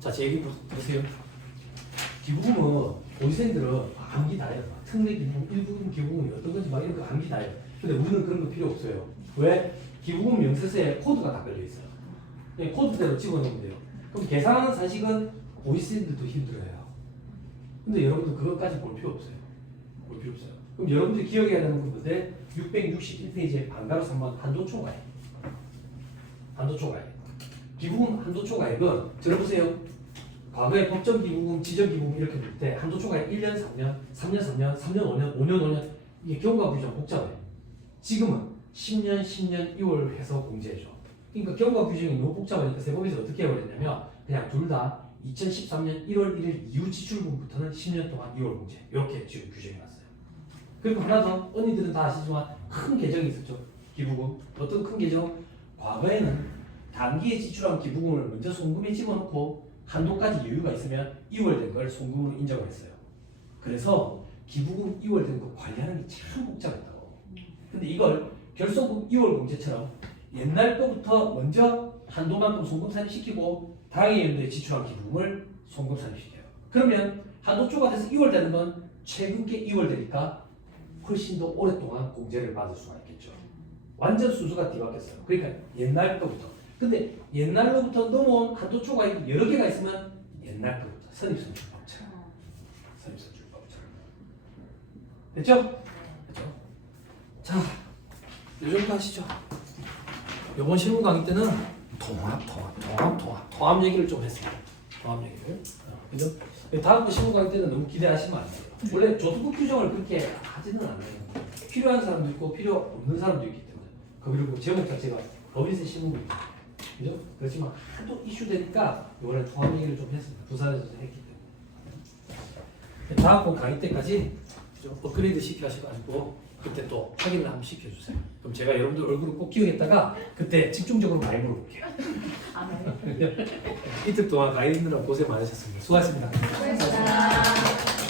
자, 제 얘기 보세요. 기부금은 고시생들은 암기 다 해요. 특례 기부금, 일부금 기부금이 어떤 건지 막 이런 거 암기 다 해요. 근데 우리는 그런 거 필요 없어요. 왜? 기부금 명세서에 코드가 다 걸려 있어요. 그냥 코드대로 집어넣으면 돼요. 그럼 계산하는 사식은 고시생들도 힘들어요. 근데 여러분들 그것까지 볼 필요 없어요. 볼 필요 없어요. 그럼 여러분들이 기억해야 되는 건 뭔데? 661페이지에 반가로 3번 한도초과액. 한도초과액. 기부금 한도초과액은 들어보세요. 과거에 법정 기부금, 지정 기부금 이렇게 볼 때 한도초과액 1년 3년, 3년 3년, 3년 5년, 5년 5년 이게 경과 규정 복잡해. 지금은 10년 10년 2월 해서 공제해줘. 그러니까 경과 규정이 너무 복잡하니까 세법에서 어떻게 해버렸냐면 그냥 둘 다 2013년 1월 1일 이후 지출분부터는 10년 동안 2월 공제 이렇게 지금 규정해놨어요. 그리고 하나 더 언니들은 다 아시지만 큰 계정이 있었죠. 기부금. 어떤 큰 계정? 과거에는 단기에 지출한 기부금을 먼저 송금에 집어넣고 한도까지 여유가 있으면 2월 된 걸 송금으로 인정을 했어요. 그래서 기부금 2월 된 거 관리하는 게 참 복잡했다고. 근데 이걸 결소금 2월 공제처럼 옛날 거부터 먼저 한도만큼 송금 산입시키고 당해 연도에 지출한 기부금을 송금 산입시켜요. 그러면 한도 초과돼서 2월 되는 건 최근 게 2월 되니까 훨씬 더 오랫동안 공제를 받을 수가 있겠죠. 완전 순서가 뒤바뀌었어요. 그러니까 옛날 거부터. 근데 옛날로부터 넘어온 한도 초과액이 여러 개가 있으면 옛날 거부터 선입선출법처럼. 선입선출법처럼. 됐죠? 됐죠? 자, 요 정도 하시죠. 이번 실무 강의 때는 통합 얘기를 좀 했습니다. 통합 얘기를. 그죠? 다음 실무 강의 때는 너무 기대하시면 안 돼요. 원래 조두부 규정을 그렇게 하지는 않아요. 필요한 사람도 있고 필요 없는 사람도 있기 때문에. 그리고 제목 자체가 법인세 실무입니다. 그죠? 그렇지만 하도 이슈되니까 이번에 통합 얘기를 좀 했습니다. 부산에서 했기 때문에. 다음 번 강의 때까지 업그레이드 시켜가지고 그때 또 확인을 한번 시켜주세요. 그럼 제가 여러분들 얼굴을 꼭 기억했다가 그때 집중적으로 많이 물어볼게요. 아, 네. 이틀 동안 가이드느라 고생 많으셨습니다. 수고하셨습니다. 수고하셨습니다.